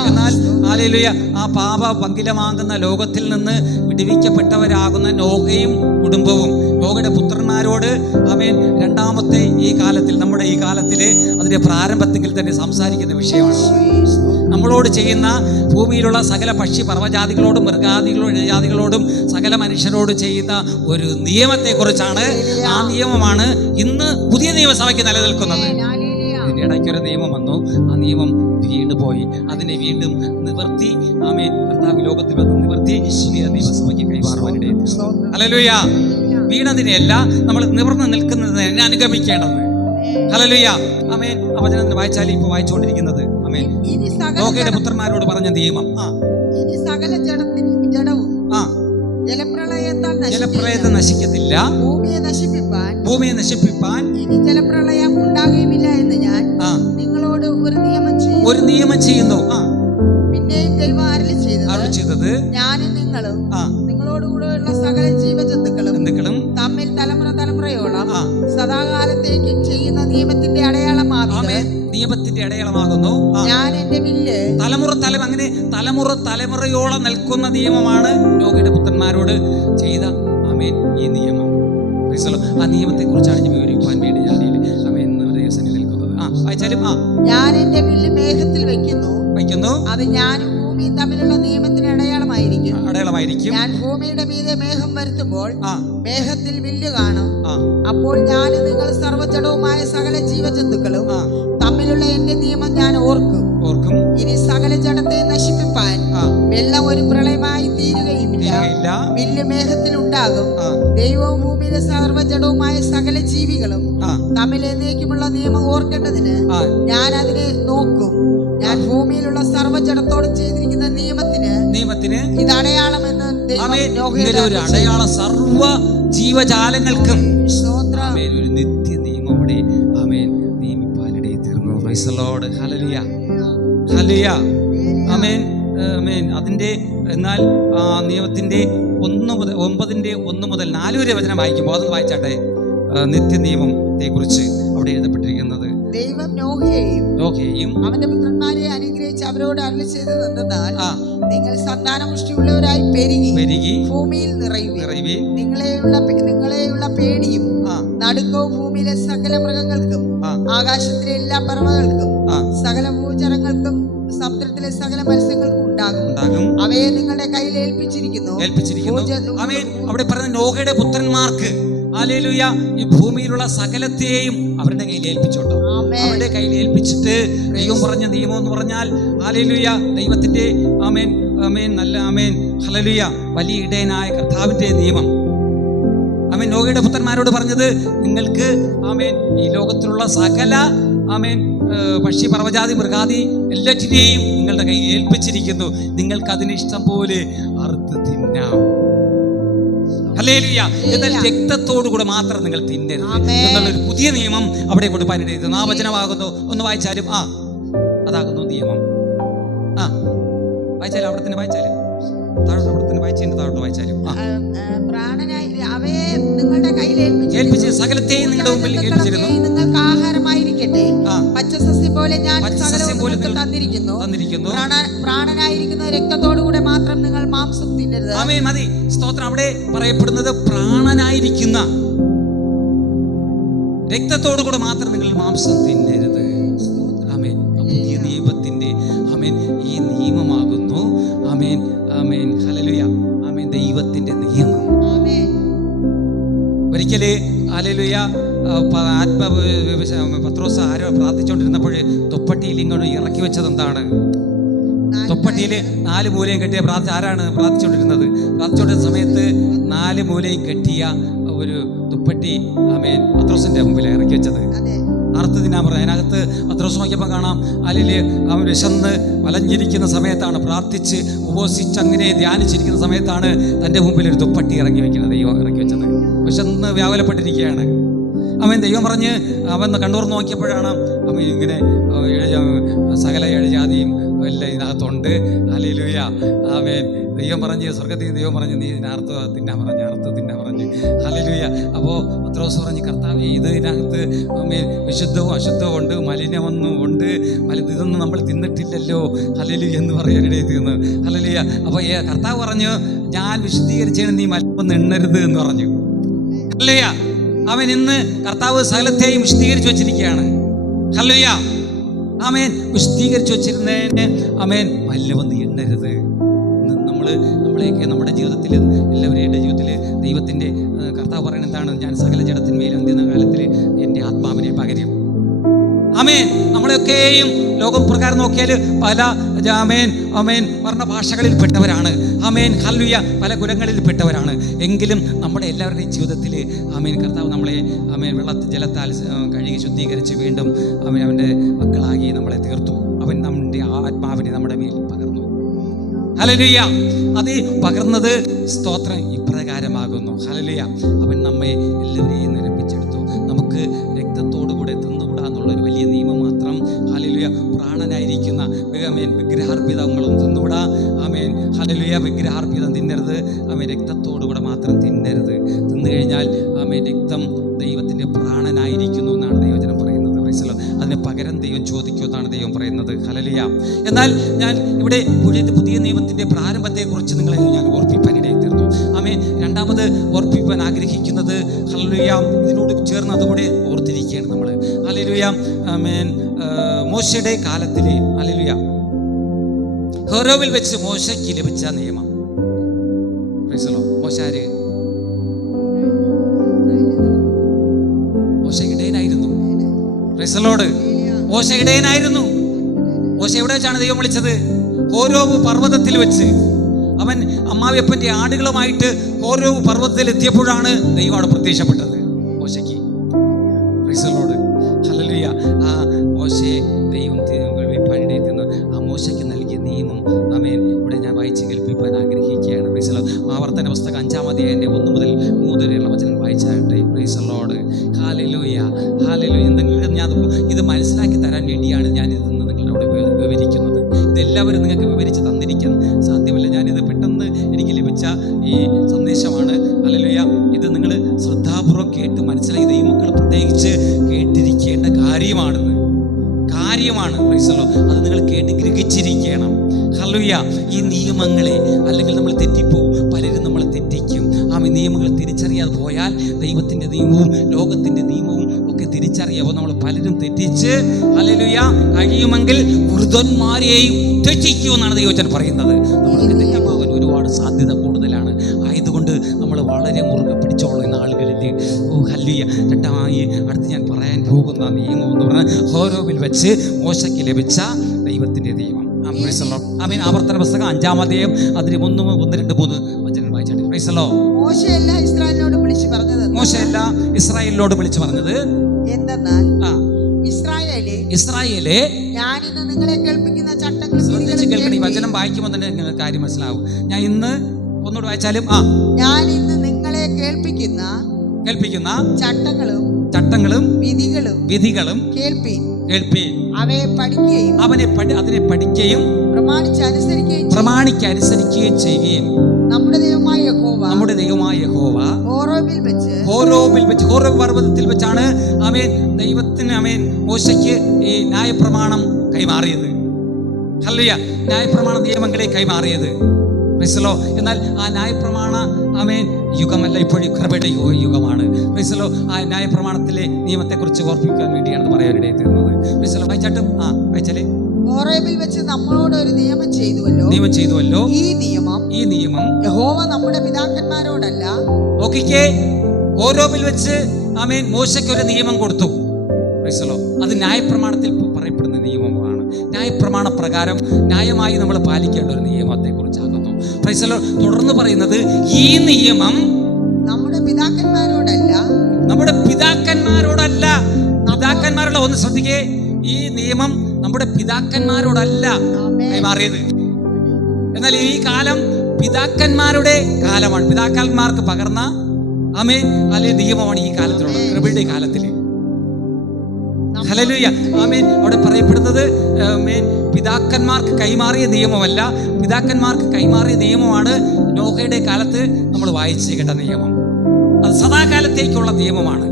എന്നാൽ ഹല്ലേലൂയ, ആ പാപ പങ്കിലമാകുന്ന ലോകത്തിൽ നിന്ന് വിടുവിക്കപ്പെട്ടവരാകുന്ന നോഹയും കുടുംബവും നോഹയുടെ പുത്രന്മാരോട് ആമേൻ രണ്ടാമത്തെ ഈ കാലത്തിൽ, നമ്മുടെ ഈ കാലത്തിലെ അതിന്റെ പ്രാരംഭത്തിൽ തന്നെ സംസാരിക്കുന്ന വിഷയമാണ്. നമ്മളോട് ചെയ്യുന്ന ഭൂമിയിലുള്ള സകല പക്ഷി പർവ്വജാതികളോടും മൃഗാദികളോടും ഇഴജാതികളോടും സകല മനുഷ്യരോട് ചെയ്യുന്ന ഒരു നിയമത്തെക്കുറിച്ചാണ്. ആ നിയമമാണ് ഇന്ന് പുതിയ നിയമസഭയ്ക്ക് നിലനിൽക്കുന്നത്. ഇതിൻ്റെ ഇടയ്ക്കൊരു നിയമം വന്നു, ആ നിയമം വീണുപോയി. അതിനെ വീണ്ടും നിവർത്തി ആമേൻ കർത്താവ് ലോകത്തിൽ വന്ന് നിവർത്തി പുതിയ നിയമസഭയ്ക്ക് കൈമാറുവാനിടയിൽ. ഹല്ലേലൂയ. വീണതിനെയല്ല, നമ്മൾ നിവർന്ന് നിൽക്കുന്നതിനെ അനുഗമിക്കേണ്ടത്. ഹല്ലേലൂയ. ആമേൻ. വചനം വായിച്ചാൽ ഇപ്പൊ വായിച്ചുകൊണ്ടിരിക്കുന്നത് ആമേൻ നോഹയുടെ പുത്രന്മാരോട് പറഞ്ഞ നിയമം. ഇനി സകല ജഡവും ജലപ്രളയത്താൽ നശിക്കത്തില്ല, ഭൂമിയെ നശിപ്പിപ്പാൻ ഇനി ജലപ്രളയം ഉണ്ടാകുകയുമില്ല എന്ന് ഞാൻ നിങ്ങളോട് ഒരു നിയമം ചെയ്യുന്നു. പിന്നെയും ദൈവം അരുളി ചെയ്തത്, ഞാനും നിങ്ങളും നിങ്ങളോടുകൂടെയുള്ള സകല ജീവജന്തുക്കളും തമ്മിൽ തലമുറയോളം സദാകാലത്തേക്കും ചെയ്യുന്ന നിയമത്തിന്റെ അടയാളമാകുന്നു. ഞാൻ എന്റെ വില്ല് തലമുറയോളം നിൽക്കുന്ന നിയമമാണ് നോഹയുടെ പുത്രന്മാരോട് ചെയ്ത ആമേൻ ഈ നിയമം. ആ നിയമത്തെ കുറിച്ചാണ് വിവരിക്കാൻ വേണ്ടി ഞാൻ ആമേൻ നിൽക്കുന്നത്. വായിച്ചാലും ഞാൻ എന്റെ വില്ല് മേഘത്തിൽ വയ്ക്കുന്നു, അത് ഞാനും ഭൂമിയും തമ്മിലുള്ള നിയമത്തിന് അടയാളമായിരിക്കും. ഞാൻ ഭൂമിയുടെ മീതെ മേഘം വരുത്തുമ്പോൾ മേഘത്തിൽ വില്ല് കാണും. അപ്പോൾ ഞാൻ നിങ്ങൾ സർവ്വജഡവുമായ സകല ജീവജന്തുക്കളും തമ്മിലുള്ള എന്റെ നിയമം ഞാൻ ഓർക്കും. ഇനി സകല ജഡത്തെ നശിപ്പിപ്പാൻ വെള്ളം ഒരു പ്രളയമായി തീരുകയുമില്ല. വില്ല് മേഘത്തിൽ ഉണ്ടാകും. ദൈവവും ഭൂമിയിലെ സർവ്വജഡവുമായ സകല ജീവികളും തമ്മിൽ എന്നേക്കുമുള്ള നിയമം ഓർക്കേണ്ടതിന് ഞാൻ അതിനെ നോക്കും. ഞാൻ ഭൂമിയിലുള്ള സർവ്വജഡത്തോട് ചെയ്തിരിക്കുന്ന നിയമത്തിന് ഇത് അടയാളമെന്ന് അടയാളം സർവ്വ ജീവജാലങ്ങൾക്കും ഒരു നിത്യ നിയമം അവിടെ ആമേൻ നിയമിപ്പാനിടയിൽ തീർന്നു. Praise the Lord. ഹല്ലേലൂയ. ഹല്ലേലൂയ. ആമേൻ. ആമേൻ. അതിന്റെ എന്നാൽ നിയമത്തിന്റെ 9 മുതൽ 4 വരെ വചനം വായിക്കുമ്പോൾ അതൊന്ന് വായിച്ചാട്ടെ. നിത്യ നിയമത്തെ കുറിച്ച് അവിടെ എഴുതപ്പെട്ടിരിക്കുന്നത്, ദൈവം നോഹയെയും അവന്റെ പുത്രന്മാരെ അനുഗ്രഹിച്ച് അവരോട് അരുളി ചെയ്തത് എന്തെന്നാൽ, നിങ്ങൾ സന്താനപുഷ്ടിയുള്ളവരായി പെരുകി ഭൂമിയിൽ നിറയുവേ. നിങ്ങളെയുള്ള പേടിയും നടുക്കവും ഭൂമിയിലെ സകല മൃഗങ്ങൾക്കും ആകാശത്തിലെ എല്ലാ പറവകൾക്കും സകല ഭൂചരങ്ങൾക്കും സമുദ്രത്തിലെ സകല മത്സ്യങ്ങൾക്കും ഉണ്ടാകും. അവയെ നിങ്ങളുടെ കയ്യിൽ ഏൽപ്പിച്ചിരിക്കുന്നു. അവിടെ പറഞ്ഞ നോഹയുടെ പുത്രന്മാർക്ക് ഹല്ലേലൂയ ഈ ഭൂമിയിലുള്ള സകലത്തെയും അവരുടെ കയ്യിൽ ഏൽപ്പിച്ചോട്ടോ. അവരുടെ കയ്യിൽ ഏൽപ്പിച്ചിട്ട് ദൈവം പറഞ്ഞ നിയമം എന്ന് പറഞ്ഞാൽ ഹല്ലേലൂയ ദൈവത്തിന്റെ ആമേൻ ആമേൻ നല്ല ആമേൻ ഹല്ലേലൂയ വലിയ ഇടയനായ കർത്താവിന്റെ നിയമം. ആമേൻ നോഹയുടെ പുത്രന്മാരോട് പറഞ്ഞത്, നിങ്ങൾക്ക് ആമേൻ ഈ ലോകത്തിലുള്ള സകല ആമേൻ പക്ഷി പർവ്വജാതി മൃഗാതി എല്ലാറ്റിനെയും നിങ്ങളുടെ കയ്യിൽ ഏൽപ്പിച്ചിരിക്കുന്നു, നിങ്ങൾക്ക് അതിന് ഇഷ്ടം പോലെ അറുത്ത് തിന്നാം. ഹല്ലേലൂയ. എന്നാൽ രക്തത്തോടുകൂടെ മാത്രം നിങ്ങൾ തിന്നരുത് എന്നുള്ളൊരു പുതിയ നിയമം അവിടെ കൊണ്ട് പനിടരുത്. ആ വചനമാകുന്നു, ഒന്ന് വായിച്ചാലും അതാകുന്നു നിയമം. വായിച്ചാലും അവിടെ തന്നെ വായിച്ചാലും അവിടെ തന്നെ വായിച്ചതിന്റെ താഴോട്ട് വായിച്ചാലും അവയെ നിങ്ങളുടെ കയ്യിൽ ഏൽപ്പിച്ച് സകലത്തെയും നിങ്ങളുടെ മുമ്പിൽ ഏൽപ്പിച്ചിരുന്നു. നിങ്ങൾക്ക് ആഹാരമായിരിക്കട്ടെ, പച്ചസസ്യം പോലെ ഞാൻ തന്നിരിക്കുന്നു. പ്രാണനായിരിക്കുന്ന രക്തത്തോടുകൂടെ മാത്രം നിങ്ങൾ മാംസം തിന്നരുത്. ആമേൻ. മതി, സ്തോത്രം. അവിടെ പറയപ്പെടുന്നത് പ്രാണനായിരിക്കുന്ന രക്തത്തോടുകൂടെ മാത്രം നിങ്ങൾ മാംസം തിന്നരുത്. ആമേൻ. പുതിയ നിയമത്തിന്റെ ആമേൻ ഈ നിയമമാകുന്നു. ആമേൻ ആമേൻ ഹല്ലേലൂയ. ആമേൻ ദൈവത്തിന്റെ നിയമം. ഒരിക്കല് ഹല്ലേലൂയ പത്രോസ് ആരോ പ്രാർത്ഥിച്ചുകൊണ്ടിരുന്നപ്പോൾ തൊപ്പട്ടിയിൽ ഇങ്ങോട്ട് ഇറക്കി വെച്ചത് എന്താണ്? തൊപ്പട്ടിയിൽ 4 മൂലയും കെട്ടിയ ആരാണ് പ്രാർത്ഥിച്ചുകൊണ്ടിരുന്നത്? പ്രാർത്ഥിച്ചുകൊണ്ടിരുന്ന സമയത്ത് 4 മൂലയും കെട്ടിയ ഒരു തുപ്പട്ടി ആമേൻ പത്രോസിന്റെ മുമ്പിൽ ഇറക്കി വെച്ചത്. അറുത്ത് തിന്നാൻ പറഞ്ഞു. അതിനകത്ത് പത്രോസ് നോക്കിയപ്പോൾ കാണാം, അല്ലെങ്കിൽ അവൻ വിശന്ന് വലഞ്ഞിരിക്കുന്ന സമയത്താണ്, പ്രാർത്ഥിച്ച് ഉപവസിച്ച് അങ്ങനെ ധ്യാനിച്ചിരിക്കുന്ന സമയത്താണ് തൻ്റെ മുമ്പിൽ ഒരു തുപ്പട്ടി ഇറക്കി വെക്കുന്നത്, ദൈവം ഇറക്കി വെച്ചത്. വിശന്ന് വ്യാകുലപ്പെട്ടിരിക്കുകയാണ് അവൻ. ദൈവം പറഞ്ഞ് അവൻ കണ്ണൂർന്ന് നോക്കിയപ്പോഴാണ് അവൻ ഇങ്ങനെ സകല ഏഴുജാതിയും എല്ലാം ഇതിനകത്തുണ്ട്. ഹല്ലേലൂയ. ആമേൻ. ദൈവം പറഞ്ഞ് സ്വർഗ്ഗത്തിൽ ദൈവം പറഞ്ഞ് നീ ഇതിനകത്ത് തിന്നാൻ പറഞ്ഞു, അറുത്ത് തിന്നാൻ പറഞ്ഞു. ഹല്ലേലൂയ. അപ്പോൾ പത്രോസ് പറഞ്ഞ്, കർത്താവേ, ഇതിനകത്ത് ആമേൻ വിശുദ്ധവും അശുദ്ധവും ഉണ്ട്, മലിനമൊന്നും ഉണ്ട്, ഇതൊന്നും നമ്മൾ തിന്നിട്ടില്ലല്ലോ. ഹല്ലേലൂയ എന്ന് പറയാനിടയിൽ തീർന്നു. ഹല്ലേലൂയ. അപ്പോൾ കർത്താവ് പറഞ്ഞു, ഞാൻ വിശുദ്ധീകരിച്ചാണ്, നീ മലിനമൊന്നും എണ്ണരുത് എന്ന് പറഞ്ഞു. ഹല്ലേലൂയ. അവൻ ഇന്ന് കർത്താവ് സകലത്തെയും വിശുദ്ധീകരിച്ചു വെച്ചിരിക്കുകയാണ്. ഹല്ലേലൂയ. ആമേൻ. വിശുദ്ധീകരിച്ചു വെച്ചിരുന്നതിന് ആമേൻ മലിനമൊന്നും എണ്ണരുത്. നമ്മളെയൊക്കെ നമ്മുടെ ജീവിതത്തിൽ, എല്ലാവരുടെ ജീവിതത്തിൽ ദൈവത്തിൻ്റെ കർത്താവ് പറയുന്നത് എന്താണ്? ഞാൻ സകല ജഡത്തിന്മേൽ അന്ത്യകാലത്തിൽ എൻ്റെ ആത്മാവിനെ പകരും. ആമേൻ. നമ്മളെയൊക്കെയും ലോകപ്രകാരം നോക്കിയാൽ പല ആമേൻ ആമേൻ വർണ്ണ ഭാഷകളിൽ പെട്ടവരാണ്. Amen hallelujah. പല കുലങ്ങളിൽ പെട്ടവരാണ്. എങ്കിലും നമ്മുടെ എല്ലാവരുടെയും ജീവിതത്തിൽ ആമേൻ കർത്താവ് നമ്മളെ ആമേൻ ജലത്താൽ കഴുകി ശുദ്ധീകരിച്ച് വീണ്ടും ആമേൻ അവൻ്റെ മക്കളാക്കി നമ്മളെ തീർത്തു. അവൻ നമ്മുടെ ആത്മാവിനെ നമ്മുടെ മേൽ പകർന്നു. ഹല്ലേലൂയ. അത് പകർന്നത് സ്തോത്രം ഇപ്രകാരമാകുന്നു. ഹല്ലേലൂയ. അവൻ നമ്മെ എല്ലാവരെയും നിരപ്പിച്ചെടുത്തു. നമുക്ക് രക്തത്തോടുകൂടെ തിന്നുകൂടാ എന്നുള്ളൊരു വലിയ നിയമം മാത്രം. ഹല്ലേലൂയ. പ്രാണനായിരിക്കുന്ന വിഗ്രഹാർപ്പിതങ്ങളും തിന്നുകൂടാ. Amen hallelujah. വിഗ്രഹാർപ്പിതം തിന്നരുത്. ആമേൻ രക്തത്തോടുകൂടെ മാത്രം തിന്നരുത്. തിന്നു കഴിഞ്ഞാൽ ആമേൻ രക്തം ദൈവത്തിൻ്റെ പ്രാണനായിരിക്കുന്നു എന്നാണ് ദൈവജനം പറയുന്നത്. അതിന് പകരം ദൈവം ചോദിക്കുമെന്നാണ് ദൈവം പറയുന്നത്. ഹല്ലേലൂയ. എന്നാൽ ഞാൻ ഇവിടെ പുതിയ നിയമത്തിൻ്റെ പ്രാരംഭത്തെക്കുറിച്ച് നിങ്ങളെ ഞാൻ ഓർപ്പിപ്പാനിടയിൽ തീർന്നു. ആമേൻ. രണ്ടാമത് ഓർപ്പിപ്പാൻ ആഗ്രഹിക്കുന്നത് ഹല്ലേലൂയ, ഇതിനോട് ചേർന്ന് അതുകൂടെ ഓർത്തിരിക്കുകയാണ് നമ്മൾ. ഹല്ലേലൂയ. ആമേൻ. മോശയുടെ കാലത്തിലെ ഹല്ലേലൂയ ഹോരോവിൽ വെച്ച് മോശയ്ക്ക് ലഭിച്ച നിയമം. മോശാര് മോശ ഇടയനായിരുന്നു. മോശ ഇടയനായിരുന്നു. മോശ എവിടെ വെച്ചാണ് ദൈവം വിളിച്ചത്? ഹോരോവ് പർവ്വതത്തിൽ വെച്ച്. അവൻ അമ്മാവിയപ്പൻ്റെ ആടുകളുമായിട്ട് ഹോരോവ് പർവ്വതത്തിൽ എത്തിയപ്പോഴാണ് ദൈവം അവിടെ പ്രത്യക്ഷപ്പെട്ടത് മോശയ്ക്ക്. ഹല്ലേലൂയ. ആ മോശയെ ദൈവം പണിയെടുത്തുന്ന ആ മോശയ്ക്ക് നൽകിയ നിയമം ആമേൻ ഇവിടെ ഞാൻ വായിച്ച് കേൾപ്പിക്കാൻ ആഗ്രഹിക്കുകയാണ്. ആവർത്തന പുസ്തകം 5-ാം അധ്യായത്തിന്റെ 1 മുതൽ 3 വരെയുള്ള വചനം വായിച്ചാട്ടെ. Praise the Lord. ഹല്ലേലൂയ. ഹല്ലേലൂയ. എന്തെങ്കിലും ഞാൻ ഇത് മനസ്സിലാക്കി തരാൻ വേണ്ടിയാണ് ഞാനിത് നിങ്ങളോട് വിവരിക്കുന്നത്. ഇതെല്ലാവരും നിങ്ങൾക്ക് വിവരിച്ച് തന്നിരിക്കാൻ സാധ്യമല്ല. ഞാനിത് പെട്ടെന്ന് എനിക്ക് ലഭിച്ച ഈ സന്ദേശമാണ്. ഹല്ലേലൂയ. ഇത് നിങ്ങൾ ശ്രദ്ധാപൂർവ്വം കേട്ട് മനസ്സിലാക്കി, ദൈവമക്കൾ പ്രത്യേകിച്ച് കേട്ടിരിക്കേണ്ട കാര്യമാണിത്. Price the Lord. അത് നിങ്ങൾ കേട്ട് ഗ്രഹിച്ചിരിക്കണം. ഹല്ലേലൂയ. ഈ നിയമങ്ങളെ അല്ലെങ്കിൽ നമ്മൾ തെറ്റിപ്പോവും. പലരും നമ്മളെ തെറ്റിക്കും. നിയമങ്ങൾ തിരിച്ചറിയാതെ പോയാൽ ദൈവത്തിൻ്റെ നിയമവും ലോകത്തിൻ്റെ നിയമവും ഒക്കെ തിരിച്ചറിയാവോ നമ്മൾ പലരും തെറ്റിച്ച് ഹല്ലേലൂയ കഴിയുമെങ്കിൽ വൃദ്ധന്മാരെയും തെറ്റിക്കുമെന്നാണ് ദൈവവചനം പറയുന്നത്. നമ്മളൊക്കെ തെറ്റിപ്പോകാൻ ഒരുപാട് സാധ്യത കൂടുതലാണ്. ആയതുകൊണ്ട് നമ്മൾ വളരെ മുറുകെ പിടിച്ചോളുന്ന ആളുകളിൽ. ഓ ഹല്ലേലൂയ. രണ്ടാമതായി അടുത്ത് ഞാൻ പറയാൻ പോകുന്ന നിയമം എന്ന് പറഞ്ഞാൽ ഹോരോബിൽ വെച്ച് മോശയ്ക്ക് ലഭിച്ച ദൈവത്തിൻ്റെ നിയമം. ആമേൻ. ആവർത്തന പുസ്തകം 5-ാം അധ്യായം അതിന് 1, 2, 3 വചനം വായിച്ചാണ്. Praise the lord. മോശയല്ല ഇസ്രായേലിനോട് വിളിച്ചു പറഞ്ഞത് എന്തെന്നാൽ ഇസ്രായേലേ ഞാനിന്ന് നിങ്ങളെ കേൾപ്പിക്കുന്ന ചട്ടങ്ങൾ ശ്രദ്ധിച്ച് കേൾക്കണം. ഈ വചനം വായിക്കുമ്പോൾ തന്നെ നിങ്ങൾക്ക് കാര്യം മനസ്സിലാവും. ഞാൻ ഇന്ന് ഒന്നുകൂടെ വായിച്ചാലും ഞാൻ ഇന്ന് നിങ്ങളെ കേൾപ്പിക്കുന്ന ചട്ടങ്ങളും വിധികളും കേൾപ്പീൻ. അതിനെ പഠിക്കുകയും പ്രമാണിക്കനുസരിക്കുകയും ചെയ്യുകയും നമ്മുടെ ദൈവമായ യഹോവ ഹോരോബിൽ വെച്ച് ഹോരോബ് പർവ്വതത്തിൽ വെച്ചാണ് ആമേൻ ദൈവത്തിന് ആമേൻ മോശയ്ക്ക് ഈ ന്യായപ്രമാണം കൈമാറിയത്. ഹല്ലേലൂയ. ന്യായപ്രമാണ നിയമങ്ങളെ കൈമാറിയത്. Price the Lord. എന്നാൽ ആ ന്യായപ്രമാണ ആമേൻ യുഗമല്ല, ഇപ്പോഴും കൃപയുടെ യുഗമാണ്. Price the Lord. ആ ന്യായപ്രമാണത്തിലെ നിയമത്തെക്കുറിച്ച് ഓർപ്പിക്കാൻ വേണ്ടിയാണ് പറയാനിടയിൽ തീർന്നത്. Praise the lord. വായിച്ചാട്ടും വായിച്ചാലേ ഹോറേബിൽ വെച്ച് നമ്മളോട് ഒരു നിയമം ചെയ്തുവല്ലോ. ഈ നിയമം യഹോവ നമ്മുടെ പിതാക്കന്മാരോടല്ല. നോക്കിക്കേ, ഹോരോബിൽ വെച്ച് ആമേൻ മോശയ്ക്ക് ഒരു നിയമം കൊടുത്തു. Price the Lord. അത് ന്യായപ്രമാണത്തിൽ പറയപ്പെടുന്ന നിയമമാണ്. ന്യായപ്രമാണ പ്രകാരം ന്യായമായി നമ്മൾ പാലിക്കേണ്ട ഒരു നിയമത്തെ കുറിച്ചാകുന്നു. Price the Lord. തുടർന്ന് പറയുന്നത് ഈ നിയമം നമ്മുടെ പിതാക്കന്മാരോടല്ല. പിതാക്കന്മാരോട് ഒന്ന് ശ്രദ്ധിക്കേ. ഈ നിയമം നമ്മുടെ പിതാക്കന്മാരോടല്ല കൈമാറിയത്. എന്നാൽ ഈ കാലം പിതാക്കന്മാരുടെ കാലമാണ്. പിതാക്കന്മാർക്ക് പകർന്ന ആമേൻ അല്ലെ നിയമമാണ് ഈ കാലത്തിലുള്ളത്, കൃപയുടെ കാലത്തിൽ. ഹല്ലേലൂയ. ആമേൻ. അവിടെ പറയപ്പെടുന്നത് ആമേൻ പിതാക്കന്മാർക്ക് കൈമാറിയ നിയമമല്ല, പിതാക്കന്മാർക്ക് കൈമാറിയ നിയമമാണ് നോഹയുടെ കാലത്ത് നമ്മൾ വായിച്ച് കേട്ട നിയമം. അത് സദാകാലത്തേക്കുള്ള നിയമമാണ്.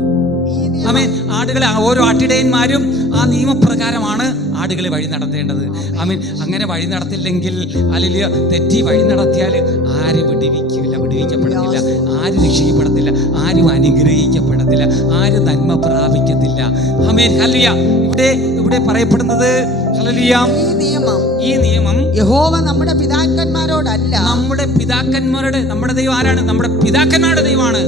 ആമേൻ. ആടുകളെ ഓരോ ആട്ടിടയന്മാരും ആ നിയമപ്രകാരമാണ് ആടുകളെ വഴി നടത്തേണ്ടത്. ആമേൻ. അങ്ങനെ വഴി നടത്തില്ലെങ്കിൽ അല്ലെങ്കിൽ തെറ്റി വഴി നടത്തിയാൽ ആരും വിടുവിക്കപ്പെടത്തില്ല, ആരും രക്ഷിക്കപ്പെടത്തില്ല, ആരും അനുഗ്രഹിക്കപ്പെടത്തില്ല, ആരും നന്മ പ്രാപിക്കത്തില്ല. ആമേൻ. ഹല്ലേലൂയ. ഇവിടെ പറയപ്പെടുന്നത് ഹല്ലേലൂയ ഈ നിയമം യഹോവ നമ്മുടെ പിതാക്കന്മാരോടല്ല. നമ്മുടെ ദൈവം ആരാണ്? നമ്മുടെ പിതാക്കന്മാരുടെ ദൈവമാണ്.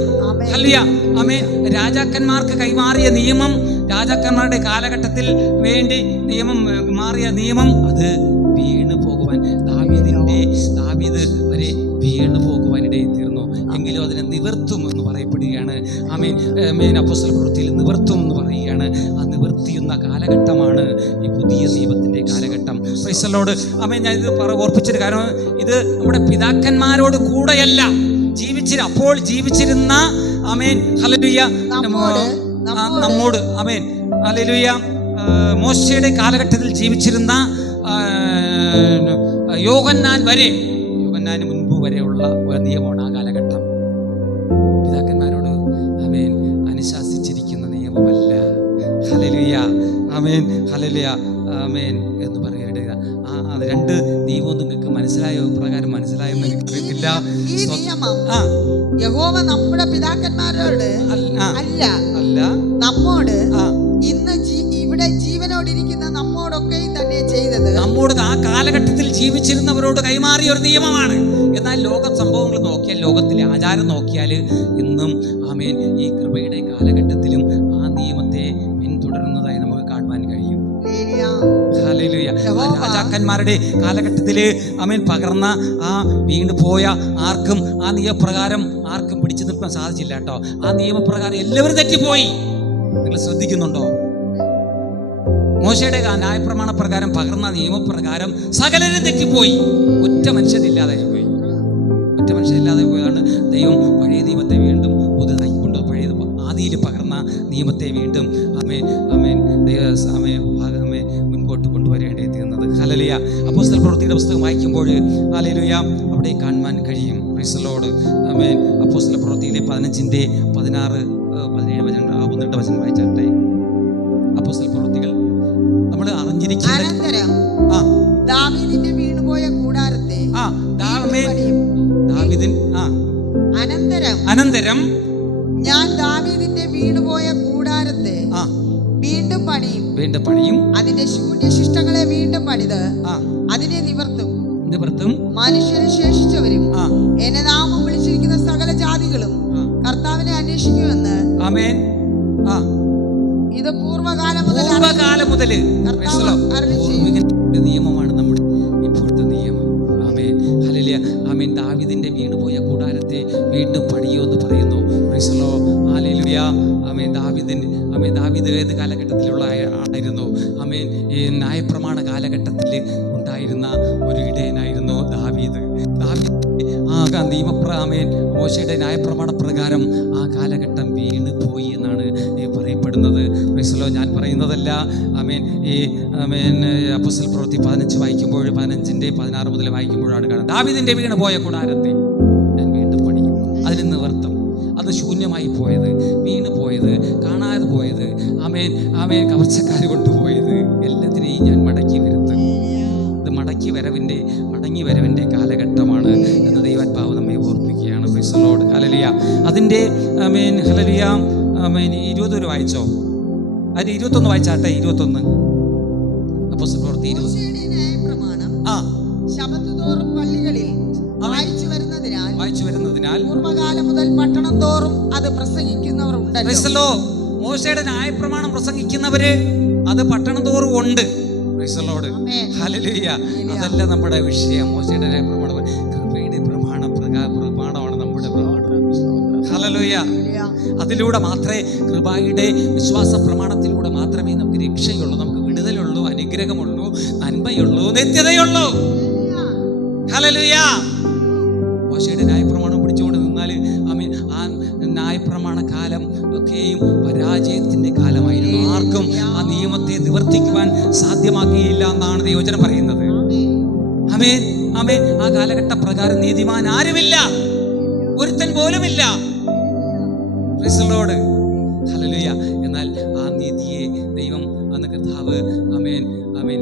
ഹല്ലേലൂയ. ആമേൻ. രാജാക്കന്മാർക്ക് കൈമാറിയ നിയമം, രാജാക്കന്മാരുടെ കാലഘട്ടത്തിൽ വേണ്ടി മാറിയ നിയമം അത് വീണു പോകുവാൻ ദാവീദ് വരെ വീണു പോകുവാനിടയിൽ തീർന്നു. എങ്കിലും അതിനെ നിവർത്തും എന്ന് പറയപ്പെടുകയാണ്. ആമേൻ. അപ്പോസ്തല പ്രവൃത്തിയിൽ നിവർത്തും എന്ന് പറയുകയാണ്. ആ നിവർത്തിയുന്ന കാലഘട്ടമാണ് ഈ പുതിയ നിയമത്തിന്റെ കാലഘട്ടം. Praise the Lord. ആമേൻ. ഞാൻ ഇത് ഓർപ്പിച്ചൊരു കാരണം, ഇത് നമ്മുടെ പിതാക്കന്മാരോട് കൂടെയല്ല അപ്പോൾ ജീവിച്ചിരുന്ന ആമേൻ ഹല്ലേലൂയ നമ്മോട് ആമേൻ ഹല്ലേലൂയ മോശയുടെ കാലഘട്ടത്തിൽ ജീവിച്ചിരുന്ന യോഹന്നാന് മുൻപ് വരെയുള്ള ഒരു നിയമമാണ് ആ കാലഘട്ടം. പിതാക്കന്മാരോട് ആമേൻ അനുശാസിച്ചിരിക്കുന്ന നിയമമല്ല. ഹല്ലേലൂയ. ആമേൻ. ഹല്ലേലൂയ. ആമേൻ എന്ന് പറയാനിട. അത് രണ്ട് നിയമവും നിങ്ങൾക്ക് മനസ്സിലായോ? പ്രകാരം മനസ്സിലായെന്ന് എനിക്കറിയത്തില്ല. യഹോവ നമ്മുടെ പിതാക്കന്മാരോട് അല്ല നമ്മോട് ഇന്ന് ഇവിടെ ജീവനോടിരിക്കുന്ന നമ്മോടൊക്കെയും തന്നെ ചെയ്തത്. നമ്മോട് ആ കാലഘട്ടത്തിൽ ജീവിച്ചിരുന്നവരോട് കൈമാറിയ ഒരു നിയമമാണ്. എന്നാൽ ലോക സംഭവങ്ങൾ നോക്കിയാൽ, ലോകത്തിലെ ആചാരം നോക്കിയാൽ ഇന്നും ആമേൻ ഈ കൃപയുടെ കാലഘട്ടത്തിലും ആ നിയമത്തെ പിന്തുടരുന്നതായി നമുക്ക് കാണുവാൻ കഴിയും. ഹല്ലേലൂയ. രാജാക്കന്മാരുടെ കാലഘട്ടത്തില് ആമേൻ പകർന്ന ആ വീണുപോയ ആർക്കും ആ നിയമപ്രകാരം ആർക്കും പിടിച്ചു നിൽക്കാൻ സാധിച്ചില്ല കേട്ടോ. ആ നിയമപ്രകാരം എല്ലാവരും തെറ്റിപ്പോയി. നിങ്ങൾ ശ്രദ്ധിക്കുന്നുണ്ടോ? മോശയുടെ ന്യായപ്രമാണ പ്രകാരം പകർന്ന നിയമപ്രകാരം സകലരും തെറ്റിപ്പോയി. ഒറ്റ മനുഷ്യരില്ലാതായി പോയതാണ് ദൈവം പഴയ നിയമത്തെ വീണ്ടും പുതുതായി കൊണ്ട് പഴയത് ആദിയിൽ പകർന്ന നിയമത്തെ വീണ്ടും മുൻപോട്ട് കൊണ്ടുവരേണ്ടി തീർന്നത്. ഹല്ലേലൂയ. അപ്പോസ്തല പ്രവൃത്തിയുടെ പുസ്തകം വായിക്കുമ്പോൾ ഹല്ലേലൂയ അവിടെ കാണുവാൻ കഴിയും. Praise the Lord. ആമേൻ. അപ്പോസ്തല പ്രവൃത്തിയിലെ 15-ന്റെ 16, 17 വചനങ്ങൾ, 12 വചനം വായിച്ചാട്ടെ. അപ്പോസ്തല പ്രവൃത്തികൾ നമ്മൾ അറിഞ്ഞിരിക്കുന്നത് ദാവീദിന്റെ വീണുപോയ കൂടാരത്തെ അനന്തരം ഞാൻ ദാവീദിന്റെ വീണുപോയ കൂടാരത്തെ വീണ്ടും പണിയും അതിന്റെ ശൂന്യശിഷ്ടങ്ങളെ വീണ്ടും പണിത് അതിനെ നിവർത്തും. മനുഷ്യരെ ശേഷിച്ചവരും എന്നെ നാമം വിളിച്ചിരിക്കുന്ന സകല ജാതി സംരക്ഷിക്കുമെന്ന് ആമേൻ. ആ ഇത് പൂർവ്വകാലം മുതൽ നിയമമാണ് നമ്മുടെ ഇപ്പോഴത്തെ നിയമം. ആമേൻ, ഹല്ലേലൂയ. ആമേൻ. ദാവീദിന്റെ വീണുപോയ കൂടാരത്തെ വീണ്ടും പണിയുമെന്ന് പറയുന്നു. Price the Lord. ഹല്ലേലൂയ. ആമേൻ. ദാവീദ് ഏത് കാലഘട്ടത്തിലുള്ള ആളായിരുന്നു? ആമേൻ. ഈ ന്യായപ്രമാണ കാലഘട്ടത്തിൽ ഉണ്ടായിരുന്ന ഒരു ഇടയനായിരുന്നു ദാവീദ്. നിയമപ്രകാരം മോശയുടെ ന്യായപ്രമാണ പ്രകാരം ആ കാലഘട്ടം വീണ് പോയി എന്നാണ് പറയപ്പെടുന്നത്. Praise the Lord. ഞാൻ പറയുന്നതല്ല. ആമേൻ. ഈ അപ്പോസ്തല പ്രവൃത്തി 15 വായിക്കുമ്പോൾ 15-16 മുതൽ വായിക്കുമ്പോഴാണ് കാണുന്നത്, ദാവീദിന്റെ വീണ് പോയ കൂടാരത്തെ ഞാൻ വീണ്ടും പണിയും. അതിന് നിവർത്തം, അത് ശൂന്യമായി പോയത്, വീണ് പോയത്, കാണാതെ പോയത്, ആമേൻ കവർച്ചക്കാർ കൊണ്ടുപോയത് എല്ലാത്തിനെയും ഞാൻ മടക്കി വരുത്തും. ഇത് മടങ്ങി വരവിൻ്റെ കാലഘട്ടമാണ് എന്ന് ദൈവാത്മാവ് നമ്മെ ഓർപ്പിക്കുകയാണ്. Praise the Lord. ഹല്ലേലൂയ. അതിൻ്റെ ഹല്ലേലൂയ 20 വായിച്ചോ? അതിന് 21 വായിച്ചാട്ടെ. 21 അപ്പോസ്തല പ്രവൃത്തി 20. ശബത്തുതോറും പള്ളികളിൽ വായിച്ചു വരുന്നതിനാൽ പൂർവ്വകാലം മുതൽ പട്ടണം തോറും അത് പ്രസംഗിക്കുന്നവർ ഉണ്ടല്ലോ. മോശയുടെ ന്യായപ്രമാണം പ്രസംഗിക്കുന്നവര് അത് പട്ടണം തോറും ഉണ്ട്. Price the Lord. ഹല്ലേലൂയ. അതല്ല നമ്മുടെ വിഷയം. മോശയുടെ ന്യായപ്രമാണം കൃപയുടെ പ്രമാണമാണ് നമ്മുടെ പ്രമാണം. ഹല്ലേലൂയ. അതിലൂടെ മാത്രമേ, കൃപയുടെ വിശ്വാസ പ്രമാണത്തിലൂടെ മാത്രമേ നമുക്ക് രക്ഷയുള്ളൂ, നമുക്ക് വിടുതലുള്ളൂ, അനുഗ്രഹമുള്ളൂ, നന്മയുള്ളൂ, നിത്യതയുള്ളൂ. ഹല്ലേലൂയ. മോശയുടെ ന്യായപ്രമാണം പിടിച്ചുകൊണ്ട് നിന്നാൽ ആ ന്യായപ്രമാണ കാലം ഒക്കെയും പരാജയത്തിന്റെ കാലമായിരുന്നു. ആർക്കും ആ നിയമത്തെ നിവർത്തിക്കുവാൻ സാധ്യമാക്കിയില്ല എന്നാണ് ദൈവവചനം പറയുന്നത്. ആമേൻ. ആ കാലഘട്ട പ്രകാരം നീതിമാൻ ആരുമില്ല, ഒരുത്തൻ പോലുമില്ല. Price the Lord. ഹല്ലേലൂയ. എന്നാൽ ആ നീതിയെ ദൈവം അന്ന് കർത്താവ്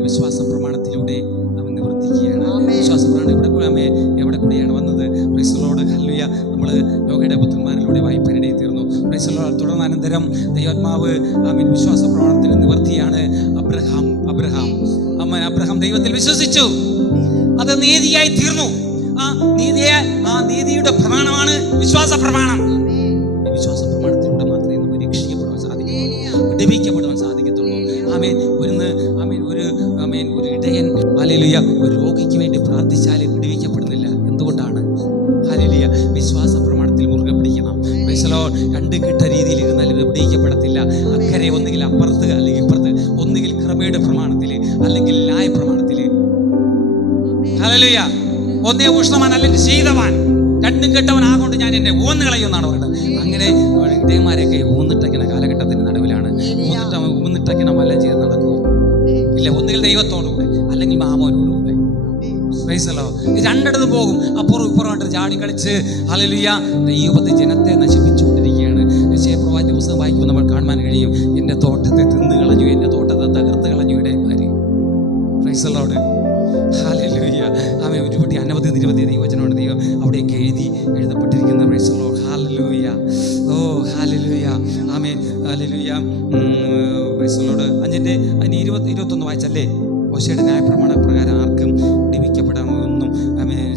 വിശ്വാസ പ്രമാണത്തിലൂടെ അവൻ നിവർത്തിക്കുകയാണ്. വിശ്വാസ പ്രമാണം എവിടെ കൂടിയാണ് വന്നത്? Price the Lord. ഹല്ലേലൂയ. നമ്മൾ നോഹയുടെ പുത്രന്മാരിലൂടെ വായ്പനിടയിൽ തീർന്നു. Praise the Lord. തുടർന്നനന്തരം ദൈവാത്മാവ് വിശ്വാസ പ്രമാണത്തിന് നിവർത്തിയാണ്. അബ്രഹാം ദൈവത്തിൽ വിശ്വസിച്ചു, അത് നീതിയായി തീർന്നു. ആ നീതിയുടെ പ്രമാണമാണ് വിശ്വാസ പ്രമാണം. വിശ്വാസ പ്രമാണത്തിലൂടെ മാത്രമേ നമുക്ക് രക്ഷിക്കപ്പെടുവാൻ സാധിക്കത്തുള്ളൂ, വിടുവിക്കപ്പെടുവാൻ സാധിക്കത്തുള്ളൂ. ഒരു ഇടയൻ ഹല്ലേലൂയ ഒരു രോഗിക്ക് വേണ്ടി പ്രാർത്ഥിച്ചാൽ വിടുവിക്കപ്പെടുന്നില്ല. എന്തുകൊണ്ടാണ്? ഹല്ലേലൂയ. വിശ്വാസ പ്രമാണത്തിൽ മുറുകെ പിടിക്കണം. Price the Lord. രണ്ട് കിട്ട രീതിയിൽ ഇരുന്നാൽ വിടുവിക്കപ്പെടത്തില്ല. അക്കരെ ഒന്നുകിൽ അപ്പുറത്ത് അല്ലെങ്കിൽ ഇപ്പുറത്ത്, ഒന്നുകിൽ കൃപയുടെ പ്രമാണത്തിൽ അല്ലെങ്കിൽ ന്യായ പ്രമാണത്തിൽ. ഹല്ലേലൂയ. ഒന്നേ ഊഷ്ണവാൻ അല്ലെങ്കിൽ ശീതവാൻ, രണ്ടും കെട്ടവൻ ആകൊണ്ട് ഞാൻ എന്നെ ഊന്ന് കളയുമെന്നാണ് പറയുന്നത്. അങ്ങനെ ഇടയന്മാരെയൊക്കെ ഊന്നിട്ടയ്ക്കുന്ന കാലഘട്ടത്തിന്റെ നടുവിലാണ്. ഊന്നിട്ടയ്ക്കണം വല്ല ചെയ്ത് നടക്കുമോ? ഇല്ല. ഒന്നുകിൽ ദൈവത്തോടുകൂടെ അല്ലെങ്കിൽ മാമോനോടുകൂടെ. Price the Lord. രണ്ടിടത്തും പോകും. അപ്പുറം ഇപ്പുറം ചാടി കളിച്ച് ഹല്ലേലൂയ ദൈവത്തെ ജനത്തെ നശിപ്പിച്ചുകൊണ്ടിരിക്കുകയാണ്. യെശയ്യാപ്രവാചകന്റെ പുസ്തകം വായിക്കുമ്പോൾ നമ്മൾ കാണാൻ കഴിയും, എൻ്റെ തോട്ടത്തെ തിന്നു കളഞ്ഞു, എൻ്റെ തോട്ടത്തെ തകർത്ത് കളഞ്ഞു ഇടയന്മാര്. Praise the Lord. ഹല്ലേലൂയ. ഒരുപടി അനവധി നിരവധി ദൈവവചനമാണ് ദൈവം അവിടെയൊക്കെ എഴുതപ്പെട്ടിരിക്കുന്നത്. Praise the Lord. ഹല്ലേലൂയ. ഓ ഹല്ലേലൂയ. ആമേൻ. ഹല്ലേലൂയ. Praise the Lord. 5:21 വായിച്ചല്ലേ? മോശയുടെ ന്യായപ്രമാണ പ്രകാരം ആർക്കും വിടുവിക്കപ്പെടാമെന്നും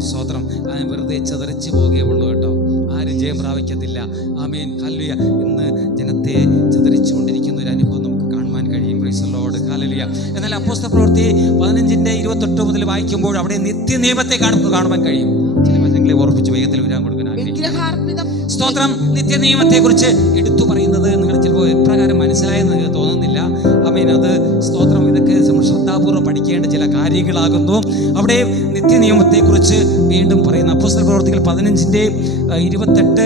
സ്തോത്രം വെറുതെ ചതറിച്ചു പോകുകയുള്ളൂ കേട്ടോ. ആരും ജയം പ്രാപിക്കത്തില്ല. ആമേൻ. ഹല്ലേലൂയ. ഇന്ന് ജനത്തെ ചതറിച്ചുകൊണ്ടിരിക്കുന്ന ഒരു അനുഭവം നമുക്ക് കാണുവാൻ കഴിയും. Praise the Lord. ഹല്ലേലൂയ. എന്നാൽ അപ്പോസ്തല പ്രവൃത്തി 15:28 മുതൽ വായിക്കുമ്പോൾ അവിടെ നിത്യനിയമത്തെ കാണുവാൻ കഴിയും. ചില വചനങ്ങളെ ഓർപ്പിച്ച് വേഗത്തിൽ വരാൻ കൊടുക്കാൻ സ്തോത്രം. നിത്യനിയമത്തെ കുറിച്ച് എടുത്തു പറയുന്നത് നിങ്ങൾ ചിലപ്പോൾ എപ്രകാരം മനസ്സിലായെന്ന് നിങ്ങൾക്ക് തോന്നുന്നില്ല. ആമേൻ. അത് സ്തോത്രം. ഇതൊക്കെ ശ്രദ്ധാപൂർവ്വം പഠിക്കേണ്ട ചില കാര്യങ്ങളാകുന്നു. അവിടെ നിത്യനിയമത്തെക്കുറിച്ച് വീണ്ടും പറയുന്ന അപ്പോസ്തല പ്രവൃത്തികൾ 15:28-29.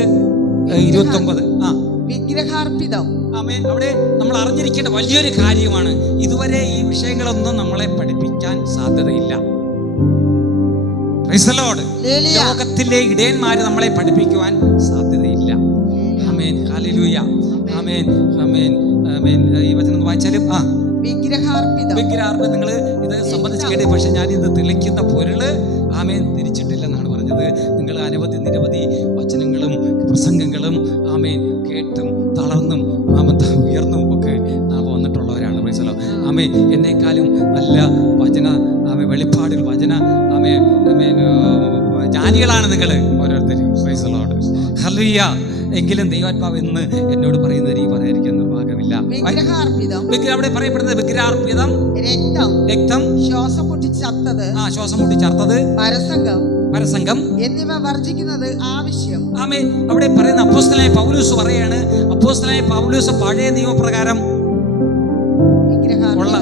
വിഗ്രഹാർപ്പിതം. ആമേൻ. അവിടെ നമ്മൾ അറിഞ്ഞിരിക്കേണ്ട വലിയൊരു കാര്യമാണ്. ഇതുവരെ ഈ വിഷയങ്ങളൊന്നും നമ്മളെ പഠിപ്പിക്കാൻ സാധ്യതയില്ല. Price the Lord. ലോകത്തിലെ ഇടയന്മാര് നമ്മളെ പഠിപ്പിക്കുവാൻ സാധ്യതയില്ല. ആമേൻ. ഹല്ലേലൂയ. ആമേൻ. ഈ വചനം വായിച്ചാലും വിഗ്രഹാർപ്പിതം നിങ്ങൾ ഇത് സംബന്ധിച്ച് കേട്ടേ. പക്ഷെ ഞാൻ ഇത് തെളിക്കുന്ന പൊരുള് ആമേൻ തിരിച്ചിട്ടില്ലെന്നാണ് പറഞ്ഞത്. നിങ്ങൾ നിരവധി വചനങ്ങളും പ്രസംഗങ്ങളും ആമേൻ കേട്ടും തളർന്നും ഉയർന്നും ഒക്കെ നാം വന്നിട്ടുള്ളവരാണ്. Praise the Lord. ആമേൻ. എന്നെക്കാളും നല്ല വെളിപ്പാടിൽ ജ്ഞാനികളാണ് നിങ്ങൾ ഓരോരുത്തരും. Praise the Lord. ഹല്ലേലൂയ. എങ്കിലും ദൈവാത്മാവ് എന്ന് എന്നോട് പറയുന്നത് എനിക്ക് പറയാതിരിക്കാൻ നിർവാഹമില്ല. അവിടെ പറയപ്പെടുന്നത് വിഗ്രഹാർപ്പിതം, രക്തം, ശ്വാസം മുട്ടി ചത്തത്, ശ്വാസം മുട്ടി ചത്തത്, പരസംഗം എന്നിവ വർജിക്കുന്നത് ആവശ്യം. ആമേൻ. അവിടെ പറയുന്ന അപ്പോസ്തലനായ പൗലോസ് പറയാണ്, അപ്പോസ്തലനായ പൗലോസ് പഴയ നിയമപ്രകാരം ഉള്ള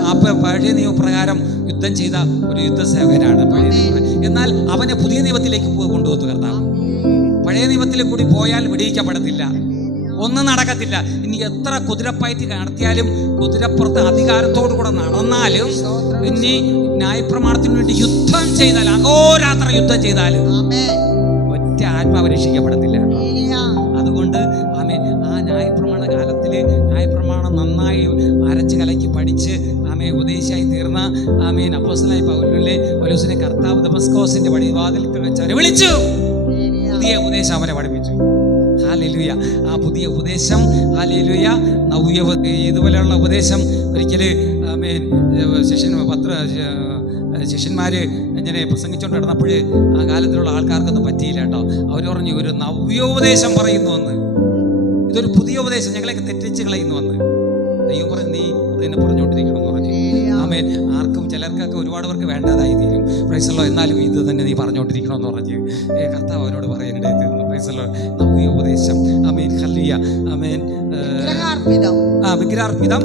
പഴയ നിയമപ്രകാരം യുദ്ധം ചെയ്ത ഒരു യുദ്ധസേവകനാണ് പഴയ നിയമം. എന്നാൽ അവനെ പുതിയ നിയമത്തിലേക്ക് കൊണ്ടുവന്നു കർത്താവ്. പഴയ നിയമത്തിലെ കൂടി പോയാൽ വിടിയിക്കപ്പെടത്തില്ല, ഒന്നും നടക്കത്തില്ല. ഇനി എത്ര കുതിരപ്പയറ്റ് നടത്തിയാലും, കുതിരപ്പുറത്ത് അധികാരത്തോടു കൂടെ നടന്നാലും, ഇനി ന്യായപ്രമാണത്തിന് വേണ്ടി യുദ്ധം ചെയ്താലും, അഹോരാത്രം യുദ്ധം ചെയ്താലും ഒറ്റ ആത്മാവ് രക്ഷിക്കപ്പെടത്തില്ല. അതുകൊണ്ട് ആമേൻ, ആ ന്യായപ്രമാണ കാലത്തില് ന്യായപ്രമാണം നന്നായി അരച്ച് കലക്കി പഠിച്ച് ആമേൻ ഉപദേശിയായി തീർന്ന ആമേൻ അപ്പോസ്തലനായ പൗലോസിനെ കർത്താവ് ദമസ്കോസിന്റെ വഴിവാതിൽക്കൽ വെച്ച് വിളിച്ചു. പുതിയ ഉപദേശം അവരെ പഠിപ്പിച്ചു. ഹല്ലേലൂയ. ആ പുതിയ ഉപദേശം, ഹല്ലേലൂയ, ഇതുപോലെയുള്ള ഉപദേശം ഒരിക്കല് ആമേൻ ശിഷ്യന്മാര് ഇങ്ങനെ പ്രസംഗിച്ചുകൊണ്ട് നടന്നപ്പോൾ ആ കാലത്തിലുള്ള ആൾക്കാർക്കൊന്നും പറ്റിയില്ല കേട്ടോ. അവർ പറഞ്ഞു, ഒരു നവ്യോപദേശം പറയുന്നു എന്ന്, ഇതൊരു പുതിയ ഉപദേശം, ഞങ്ങളെയൊക്കെ തെറ്റിച്ച് കളയുന്നു എന്ന്. ദൈവം പറഞ്ഞു, നീ അത് തന്നെ പറഞ്ഞുകൊണ്ടിരിക്കണം എന്ന് പറഞ്ഞു. ആമേൻ. ആർക്കും ചിലർക്കൊക്കെ ഒരുപാട് പേർക്ക് വേണ്ടതായി തീരും. പ്രൈസല്ലോ, എന്നാലും ഇത് തന്നെ നീ പറഞ്ഞുകൊണ്ടിരിക്കണം എന്ന് പറഞ്ഞ് കർത്താവ് അവരോട് പറയാനിടയിൽ തീർന്നു. പ്രൈസല്ലോ, നവ്യോപദേശം. ആമേൻ. ഹല്ലേലൂയ. ആമേൻ. വിഗ്രഹാർപ്പിതം,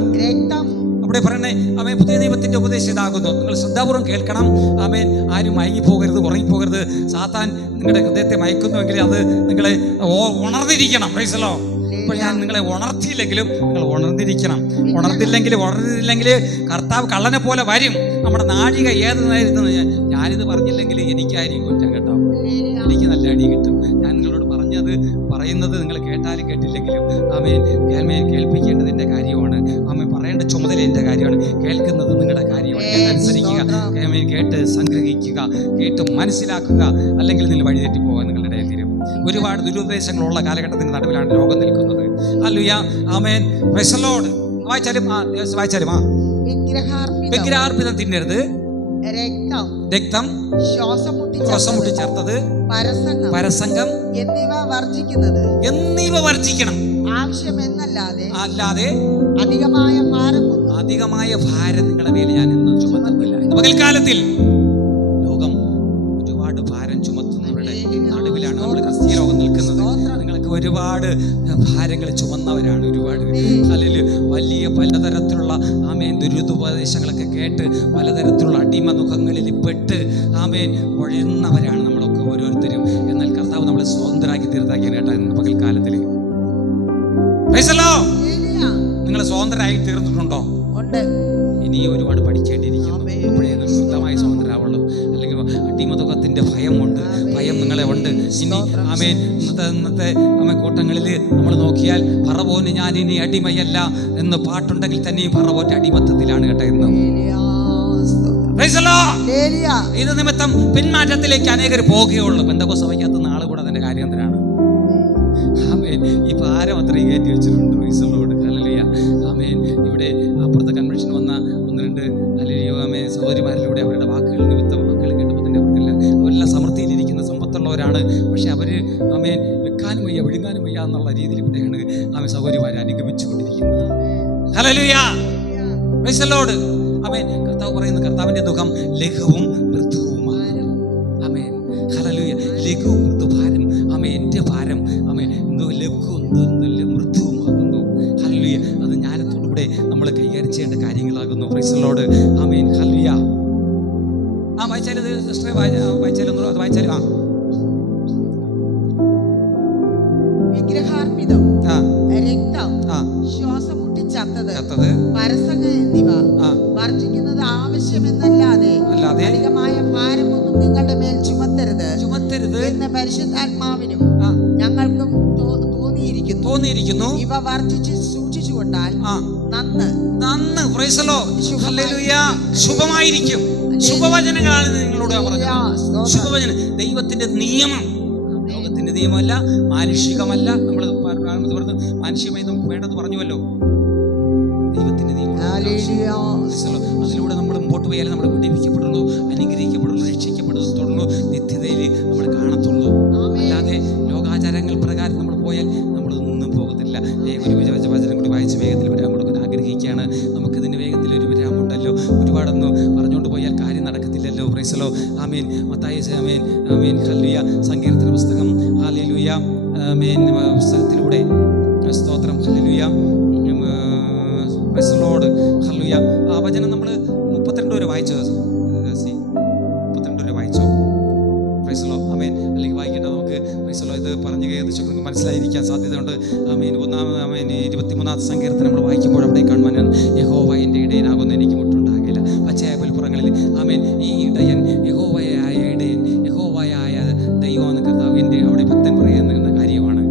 അവിടെ പറയണേ ആമേൻ, പുതിയ നിയമത്തിന്റെ ഉപദേശം ഇതാകുന്നു. നിങ്ങൾ ശ്രദ്ധാപൂർവ്വം കേൾക്കണം. ആമേൻ. ആരും മയങ്ങിപ്പോകരുത്, ഉറങ്ങിപ്പോകരുത്. സാത്താൻ നിങ്ങളുടെ ഹൃദയത്തെ മയക്കുന്നുവെങ്കിൽ അത് നിങ്ങളെ ഉണർന്നിരിക്കണം. പ്രൈസല്ലോ, ഇപ്പോൾ ഞാൻ നിങ്ങളെ ഉണർത്തിയില്ലെങ്കിലും നിങ്ങൾ ഉണർന്നിരിക്കണം. ഉണർന്നില്ലെങ്കിൽ കർത്താവ് കള്ളനെ പോലെ വരും. നമ്മുടെ നാഴിക ഏത് നേരത്തുന്ന ഞാനിത് പറഞ്ഞില്ലെങ്കിൽ എനിക്കായിരിക്കും കുറ്റം കേട്ടോ, എനിക്ക് നല്ല അടി കിട്ടും. ഞാൻ നിങ്ങളോട് പറയുന്നത് നിങ്ങൾ കേട്ടാലും കേട്ടില്ലെങ്കിലും ആമേൻ കേൾപ്പിക്കേണ്ടതിൻ്റെ കാര്യമാണ്. ആമേൻ പറയേണ്ട ചുമതല എൻ്റെ കാര്യമാണ്. കേൾക്കുന്നത് നിങ്ങളുടെ കാര്യമാണ്. കേട്ടനുസരിക്കുക, ആമേൻ കേട്ട് സംഗ്രഹിക്കുക, കേട്ട് മനസ്സിലാക്കുക. അല്ലെങ്കിൽ നിങ്ങൾ വഴിതെറ്റിപ്പോകാൻ നിങ്ങളുടെ ഇടയിൽ തീരും. ഒരുപാട് ദുരുപദേശങ്ങളുള്ള കാലഘട്ടത്തിന്റെ നടുവിലാണ് ലോകം നിൽക്കുന്നത്. Hallelujah. Amen. Praise the Lord. വായിച്ചാലും വിഗ്രഹാർപ്പിതം തിന്നരുത്, രക്തം, ശ്വാസം മുട്ടി ചേർത്തത്, പരസംഗം എന്നിവ വർജിക്കണം. അല്ലാതെ അധികമായ ഭാരം നിങ്ങളുടെ മേൽ ഞാൻ എന്നും ചുമത്തുന്നില്ല. പകൽക്കാലത്തിൽ ലോകം ഒരുപാട് ഭാരം ചുമത്തുന്നവരുടെ നടുവിലാണ് നമ്മൾ ക്രിസ്തീയ ലോകം നിൽക്കുന്നത്. നിങ്ങൾക്ക് ഒരുപാട് ഭാരങ്ങൾ ചുമന്നവരാണ്. ഒരുപാട് അല്ലെങ്കിൽ വലിയ പലതരത്തിലുള്ള ആമേൻ ദുരിതോപദേശങ്ങളൊക്കെ കേട്ട് പലതരത്തിലുള്ള അടിമമുഖങ്ങളിൽ പെട്ട് ആമേൻ ഒഴുന്നവരാണ് നമ്മളൊക്കെ ഓരോരുത്തരും. എന്നാൽ കർത്താവ് നമ്മളെ സ്വതന്ത്രരാക്കി തീർത്താക്കിയാണ് കേട്ടോ പകൽക്കാലത്തിൽ. നിങ്ങൾ സ്വതന്ത്രരായി തീർന്നിട്ടുണ്ടോ? ഇനി ഒരുപാട് പഠിക്കേണ്ടിയിരിക്കുന്നു. അപ്പോഴേ ശുദ്ധമായി സ്വതന്ത്രരാവുള്ളൂ. അല്ലെങ്കിൽ അടിമതുഖത്തിന്റെ ഭയം നിങ്ങളെ ഉണ്ട്. ഇനി ആമേൻ ഇന്നത്തെ കൂട്ടങ്ങളിൽ നമ്മൾ നോക്കിയാൽ ഫറവോന് ഞാൻ ഇനി അടിമയല്ല എന്ന് പാട്ടുണ്ടെങ്കിൽ തന്നെയും ഫറവോന്റെ അടിമത്തത്തിലാണ് കേട്ടോ ഇന്ന്. ഇത് നിമിത്തം പിന്മാറ്റത്തിലേക്ക് അനേകർ പോകുകയുള്ളൂ. പെന്തക്കോസ്ത് സഭയ്ക്കകത്ത് നാളെ കൂടെ അതിന്റെ കാര്യം എന്തിനാണ്? ആമേൻ. ഈ ഭാരം അത്രയും കയറ്റി വെച്ചിട്ടുണ്ട്. Price the Lord. ഹല്ലേലൂയ. ആമേൻ. ഇവിടെ അപ്പുറത്തെ കൺവെൻഷൻ വന്ന 1-2 ഹല്ലേലൂയ ആമേൻ സഹോദരിമാരിലൂടെ അവരുടെ വാക്കുകൾ കേട്ടപ്പോൾ തന്നെ ഓർത്തില്ല. അവരെല്ലാം സമൃദ്ധിയിലിരിക്കുന്ന സമ്പത്തുള്ളവരാണ്. പക്ഷെ അവര് ആമേൻ വെക്കാനും വയ്യ വിഴുങ്ങാനും വയ്യ എന്നുള്ള രീതിയിൽ ഇവിടെയാണ് ആമേൻ സഹോദരിമാരെ അനുഗമിച്ചുകൊണ്ടിരിക്കുന്നത്. ഹല്ലേലൂയ. Praise the Lord. ആമേൻ. കർത്താവ് പറയുന്നു, കർത്താവിന്റെ ദുഃഖം ലഘുവും മൃദുവുമാണ്. ആമേൻ. ഹല്ലേലൂയ. ലഘുവും മൃദുഭാരം. ആമേൻ. എന്റെ ഭാരം ആമേൻ ലഘുവും മൃദുവുമാകുന്നു. ഹല്ലേലൂയ. അത് ജ്ഞാനത്തോടുകൂടെ നമ്മൾ കൈകാര്യം ചെയ്യേണ്ട കാര്യങ്ങളാകുന്നു. Praise the Lord. ആമേൻ. ഹല്ലേലൂയ. വായിച്ചാലും അത് വായിച്ചാലും വിഗ്രഹാർപ്പിതം, രക്തം, ശ്വാസം മുട്ടി ചത്തത്, പരസംഗം എന്നിവ വർജിക്കുന്നത് ആവശ്യമെന്നല്ലാതെ അധികമായ ഭാരമൊന്നും നിങ്ങളുടെ മേൽ ചുമത്തരുത് എന്ന് പരിശുദ്ധാത്മാവിനും ഞങ്ങൾക്കും തോന്നിയിരിക്കുന്നു. ഇവ വർജിച്ച് സൂക്ഷിച്ചുകൊണ്ടാൽ നന്ന് പ്രൈസ് ദി ലോർഡ്. ഹല്ലേലൂയ. ശുഭമായിരിക്കും. ശുഭവചനങ്ങളാണ് നിങ്ങളോട് പറഞ്ഞത്. ശുഭവചനം. ദൈവത്തിന്റെ നിയമം ലോകത്തിന്റെ നിയമമല്ല, മാനുഷികമല്ല. നമ്മൾ പറഞ്ഞു മാനുഷികമായി നമുക്ക് വേണ്ടത് പറഞ്ഞുവല്ലോ. ദൈവത്തിന്റെ നിയമം. അതിലൂടെ നമ്മൾ മുമ്പോട്ട് പോയാലും നമ്മൾ വിടിവിക്കപ്പെടുള്ളൂ, അനുഗ്രഹിക്കപ്പെടുള്ളൂ, രക്ഷിക്കപ്പെടുള്ളൂ, നിത്യതയിൽ നമ്മൾ കാണത്തുള്ളൂ. അല്ലാതെ ലോകാചാരങ്ങൾ പ്രകാരം നമ്മൾ പോയാൽ നമ്മൾ പ്രൈസലോ. ആമേൻ. മത്തായി ആമേൻ ആമേൻ ഹല്ലേലൂയ സങ്കീർത്തന പുസ്തകം ഹല്ലേലൂയ ആമേൻ പുസ്തകത്തിലൂടെ സ്തോത്രം ഹല്ലേലൂയ പ്രൈസ് ലോർഡ് ഹല്ലേലൂയ. ആ വചനം നമ്മൾ 32 വരെ വായിച്ചോ, 32 വരെ വായിച്ചോ. പ്രൈസ് ലോർഡ് ആമേൻ. അല്ലെങ്കിൽ വായിക്കേണ്ട നമുക്ക് പ്രൈസ് ലോർഡ് ഇത് പറഞ്ഞ് ഏകദേശം നിങ്ങൾക്ക് മനസ്സിലായിരിക്കാൻ സാധ്യതയുണ്ട്. ആമേൻ. 23-ാമത്തെ സങ്കീർത്തനം നമ്മൾ വായിക്കുമ്പോൾ അവിടെ കാണുവാൻ യഹോവ എൻ്റെ ഇടയനാകുന്നു, എനിക്ക് മുട്ടുണ്ടാകില്ല. പച്ചയായ പുൽപ്പുറങ്ങളിൽ ആമേൻ. ഈ ഇടയൻ യഹോവയായ ഇടയൻ, യഹോവയായ ദൈവമെന്ന് കർത്താവിൻ്റെ അവിടെ ഭക്തൻ പറയുന്ന കാര്യമാണ്.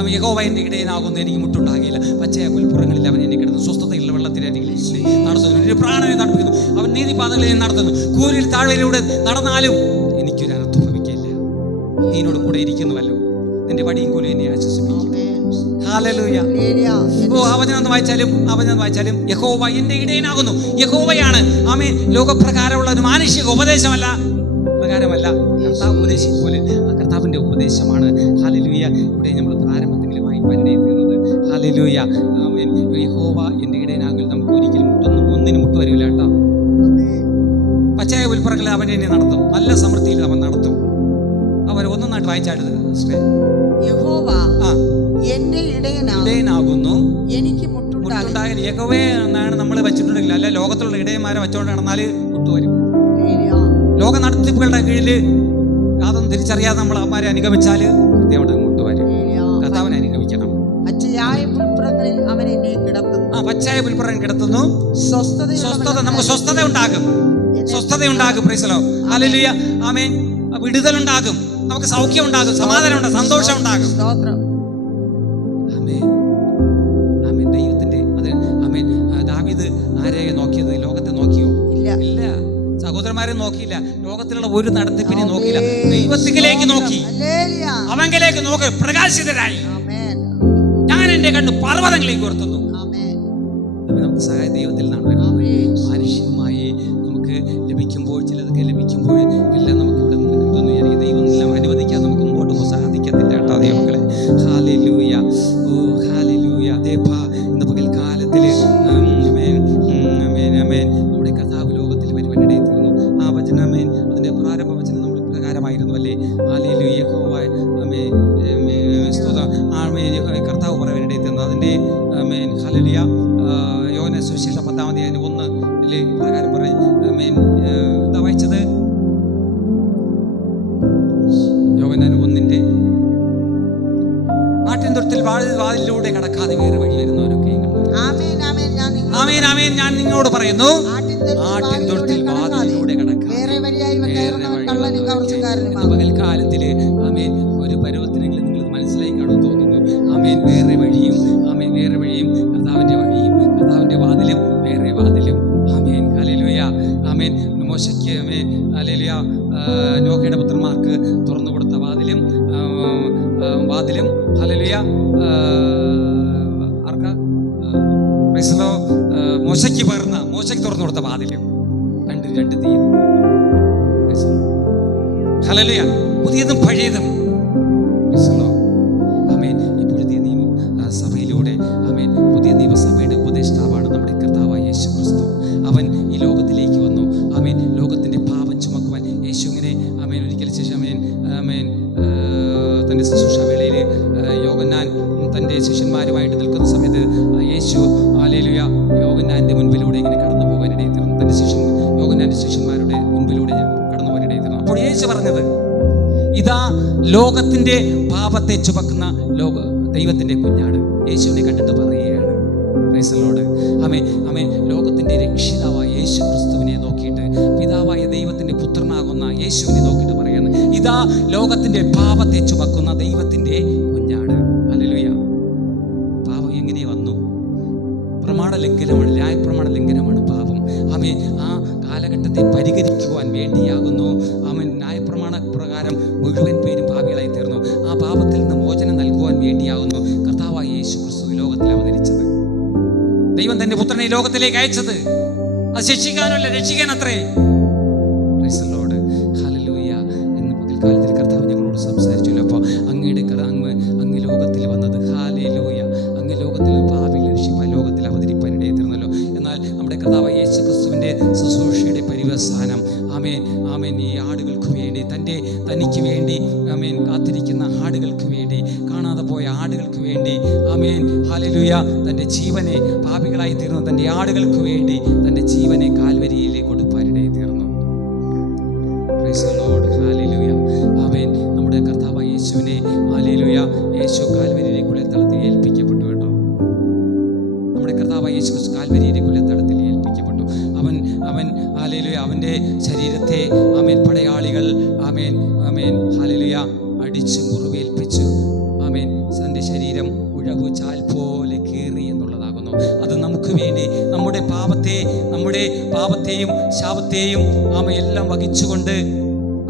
അവൻ യഹോവ എൻ്റെ ഇടയനാകുന്നു, എനിക്ക് മുട്ടുണ്ടാകില്ല. പച്ചയായ പുൽപ്പുറങ്ങളിൽ അവൻ എന്നെ കിടന്നു, സ്വസ്ഥതയുള്ള വെള്ളത്തിൻ്റെ അരികിൽ നടത്തുന്നു, ഒരു പ്രാണനെ നടത്തുന്നു. അവൻ നീതിപാതകളിൽ നടത്തുന്നു. കൂരിൽ താഴ്വരയിലൂടെ നടന്നാലും എനിക്കൊരു അനർത്ഥം ഭവിക്കില്ല. നീ എന്നോട് കൂടെ ഇരിക്കുന്നുവല്ലോ, നിന്റെ വടിയും കോലും എന്നെ ആശ്വസിപ്പിക്കും. ഹല്ലേലൂയ. ഓ അവചനം വായിച്ചാലും യഹോവ എൻ്റെ ഇടയനാകുന്നു. യഹോവയാണ് ആമേൻ. ലോകപ്രകാരമുള്ള ഒരു മാനുഷിക ഉപദേശമല്ല, പ്രകാരമല്ല. കർത്താവ് ഉപദേശിക്കും പോലെ കർത്താവിൻ്റെ ഉപദേശമാണ്. ഹല്ലേലൂയ. ഇവിടെ നമ്മൾ പ്രാരംഭത്തിൽ വായിക്കുന്നത് ഹല്ലേലൂയ ആമേൻ. യഹോവ എൻ്റെ ഇടയനാകുന്നു, നമുക്ക് ഒരിക്കലും ഒന്നിനും മുട്ട് വരില്ല കേട്ടോ. പച്ചയായ പുൽപ്പുറങ്ങളിൽ അവൻ എന്നെ നടത്തും, നല്ല സമൃദ്ധിയിൽ അവൻ നടത്തും. അവർ ഒന്നൊന്നായിട്ട് വായിച്ചായിട്ട് യഹോവ എൻ്റെ ഇടയനാകുന്നു, എനിക്ക് മുട്ടുണ്ടാകില്ല. യഹോവേ എന്നാണ് നമ്മൾ വെച്ചിട്ടുണ്ടെങ്കിൽ, അല്ല ലോകത്തിലുള്ള ഇടയന്മാരെ വെച്ചോണ്ട് നടന്നാൽ മുട്ടുവരും. ലോക നടത്തിപ്പുകളുടെ കീഴിൽ യാതൊന്നും തിരിച്ചറിയാതെ നമ്മൾ അവന്മാരെ അനുഗമിച്ചാൽ അവിടെ മുട്ടുവരും. കർത്താവിനെ അനുഗമിക്കണം. പച്ചയായ പുൽപ്പുറങ്ങളിൽ അവൻ എന്നെ കിടത്തുന്നു. പച്ചയായ പുൽപ്പുറം കിടത്തുന്നു. സ്വസ്ഥത, നമുക്ക് സ്വസ്ഥത ഉണ്ടാകും. പ്രൈസ് ലോർഡ് ഹല്ലേലൂയ ആമേൻ. വിടുതലുണ്ടാകും, നമുക്ക് സൗഖ്യം ഉണ്ടാകും, സമാധാനം ഉണ്ടാകും, സന്തോഷം ഉണ്ടാകും. ആമേൻ ആമേൻ. ദൈവത്തിന്റെ അത് ആമേൻ. ദാവീദ് ആരെയെ നോക്കിയത്? ലോകത്തെ നോക്കിയോ? ഇല്ല. സഹോദരന്മാരെ നോക്കിയില്ല, ലോകത്തിലുള്ള ഒരു നടത്തിപ്പിനെ നോക്കിയില്ല, ദൈവത്തിലേക്ക് നോക്കി, അവങ്കിലേക്ക് നോക്കി പ്രകാശിതരായി. ഞാൻ എൻ്റെ കണ്ണ് പർവ്വതങ്ങളിലേക്ക് ഉയർത്തുന്നു. നമുക്ക് സഹായം ദൈവത്തിൽ നിന്നാണ് വരുന്നത്. മാനുഷികമായി നമുക്ക് ലഭിക്കുമ്പോൾ, ചിലതൊക്കെ ലഭിക്കുമ്പോൾ എല്ലാം നമുക്ക് ഇവിടെ നിന്ന് കിട്ടുന്നു. എനിക്ക് ദൈവം എല്ലാം അനുവദിക്കാൻ നമുക്ക് മുമ്പോട്ട് പോകാൻ സാധിക്കത്തില്ല കേട്ടോ ദൈവങ്ങളെ. ഹല്ലേലൂയ. ഓ ഹല്ലേലൂയ. ദേവാ ഇന്ന് പകൽക്കാലത്തിൽ നമ്മുടെ കർത്താവ് ലോകത്തിൽ വരുവാനിടയിൽ തീർന്നു. ആ വചനം ആമേൻ, അതിന്റെ പ്രാരംഭ വചനം നമ്മൾ പ്രകാരമായിരുന്നു അല്ലേ? ഹല്ലേലൂയ. യഹോവ ആമേൻ സ്തോത്രം ആമേൻ. കർത്താവ് പറയാനിടയിൽ തീർന്നു. അതിന്റെ ആമേൻ ഹല്ലേലൂയ. യോഹന്നാൻ സുവിശേഷം 10-ാം അധ്യായം 1 പ്രകാരം പറയും ആമേൻ. എന്താ വായിച്ചത്? യോഹന്നാൻ 1 ആട്ടിൻ തൊഴുത്തിൽ വാതിലിലൂടെ കടക്കാതെ വേറെ വഴി വരുന്നവരൊക്കെ ആമേൻ ആമേൻ ഞാൻ നിങ്ങളോട് പറയുന്നു, ആട്ടിൻ തൊഴുത്തിൽ വാതിലിലൂടെ കടക്കാതെ പകൽക്കാലത്തില് ആമേൻ ഒരു പരുവത്തിനെങ്കിലും നിങ്ങൾ മനസ്സിലായി കാണുമെന്ന് തോന്നുന്നു. ആമേൻ. വേറെ വഴിയും കർത്താവിന്റെ വഴിയും, കർത്താവിന്റെ വാതിലും വേറെ വാതിലും. ആമേൻ ഹല്ലേലൂയ ആമേൻ. മോശയ്ക്ക് ആമേൻ ഹല്ലേലൂയ നോഹയുടെ പുത്രന്മാർക്ക് തുറന്നു കൊടുത്ത വാതിലും ഹല്ലേലൂയ ആർക്കാ? Praise lord. മോശയ്ക്ക് തുറന്നു കൊടുത്ത വാതിലും രണ്ട് തീയും. ഹല്ലേലൂയ. പുതിയതും പഴയതും. Praise lord amen. ഈ പുതിയ നിയമം സഭയിലൂടെ ആമേൻ. പുതിയ നിയമസഭയുടെ ഉപദേഷ്ടാവാണ് നമ്മുടെ കർത്താവായ യേശു ക്രിസ്തു. അവൻ ഈ ലോകത്തിലേക്ക് വന്നു. ആമേൻ. ലോകത്തിന്റെ പാപം ചുമക്കുവാൻ യേശു ഇങ്ങനെ ആമേൻ ഒരിക്കൽ ശേഷം ആമേൻ തൻ്റെ ശുശ്രൂഷ വേളയിൽ യോഹന്നാൻ തൻ്റെ ശിഷ്യന്മാരുമായിട്ട് നിൽക്കുന്ന സമയത്ത് യേശു ഹല്ലേലൂയ യോഹന്നാന്റെ മുൻപിലൂടെ ഇങ്ങനെ കടന്നു പോകാനിടയിൽ തീർന്നു. യോഹന്നാന്റെ ശിഷ്യന്മാരുടെ മുൻപിലൂടെ കടന്നു പോകാനിടയിൽ തീർന്നു. അപ്പോൾ യേശു പറഞ്ഞത്, ഇതാ ലോകത്തിന്റെ പാപത്തെ ചുമക്കുന്ന ദൈവത്തിന്റെ കുഞ്ഞാട്. യേശുവിനെ കണ്ടിട്ട് പറയുകയാണ്. പ്രൈസ് ദി ലോർഡ് ആമേൻ ആമേൻ. ലോകത്തിന്റെ രക്ഷിതാവായ യേശു ക്രിസ്തുവിനെ നോക്കിയിട്ട്, പിതാവായ ദൈവത്തിന്റെ പുത്രനാകുന്ന യേശുവിനെ നോക്കിയിട്ട് പറയുന്നു, ഇതാ ലോകത്തിന്റെ പാപത്തെ ചുമക്കുന്ന ദൈവത്തിന്റെ കുഞ്ഞാട്. ഹല്ലേലൂയ. പാപം എങ്ങനെ വന്നു? പ്രമാണ ലംഘനമാണ്, ന്യായപ്രമാണ ലംഘനമാണ് പാപം. ആമേൻ. ആ കാലഘട്ടത്തെ പരിഹരിക്കുവാൻ വേണ്ടിയാകുന്നു ആമേൻ ന്യായപ്രമാണ പ്രകാരം മുഴുവൻ പേരും പാപികളായി തീർന്നു. ആ പാപത്തിൽ നിന്ന് മോചനം നൽകുവാൻ വേണ്ടിയാകുന്നു കർത്താവായ യേശു ക്രിസ്തു ലോകത്തിൽ അവതരിച്ചത്. ദൈവം തന്റെ പുത്രനെ ലോകത്തിലേക്ക് അയച്ചത് അത് ശിക്ഷിക്കാനല്ല, രക്ഷിക്കാനത്രേ. പ്രൈസ് ദി ലോർഡ് ഹല്ലേലൂയ. ഇന്ന് പകൽക്കാലത്തിൽ കർത്താവ് ഞങ്ങളോട് സംസാരിച്ചല്ലോ. അപ്പോൾ അങ്ങ് ലോകത്തിൽ വന്നത് ഹല്ലേലൂയ, അങ്ങ് ലോകത്തിൽ പാപികളെ രക്ഷിപ്പാൻ ലോകത്തിൽ അവതരിപ്പാൻ ഇടയിൽ തീർന്നല്ലോ. എന്നാൽ നമ്മുടെ കർത്താവായ യേശു ക്രിസ്തുവിന്റെ ശുശ്രൂഷയുടെ പരിവസാനം ആമേൻ ആമേൻ ആമേൻ ഈ ആടുകൾക്ക് വേണ്ടി തനിക്ക് വേണ്ടി ആമേൻ കാത്തിരിക്കുന്ന ആടുകൾക്ക് വേണ്ടി, കാണാതെ പോയ ആടുകൾക്ക് വേണ്ടി ആമേൻ ഹല്ലേലൂയ തൻ്റെ ജീവനെ, പാപികളായി തീർന്ന തൻ്റെ ആടുകൾക്ക് വേണ്ടി തൻ്റെ ജീവനെ കാൽവരിയിലേക്ക് കൊടുപ്പാനിടയായി തീർന്നു. Praise the Lord. ഹല്ലേലൂയ. ആമേൻ. നമ്മുടെ കർത്താവായ യേശുവിനെ ഹല്ലേലൂയ യേശു കാൽവരിയിലേക്കുള്ള തളത്തിൽ ഏൽപ്പിക്കപ്പെട്ടു കേട്ടോ. നമ്മുടെ കർത്താവായ യേശു കാൽവരിയിലേക്കുള്ള തളത്തിൽ ഏൽപ്പിക്കപ്പെട്ടു. അവൻ ഹല്ലേലൂയ അവൻ്റെ ശരീരത്തെ ആമേൻ പടയാളികൾ ആമേൻ ആമേൻ ഹല്ലേലൂയ അടിച്ച് മുറിവേൽപ്പിച്ചു. ആമേൻ തൻ്റെ ശരീരം ഉഴവു ചാൽ പോലെ കീറി എന്നുള്ളതാകുന്നു. അത് നമുക്ക് വേണ്ടി നമ്മുടെ പാപത്തെയും ശാപത്തെയും ആമ എല്ലാം വഹിച്ചുകൊണ്ട്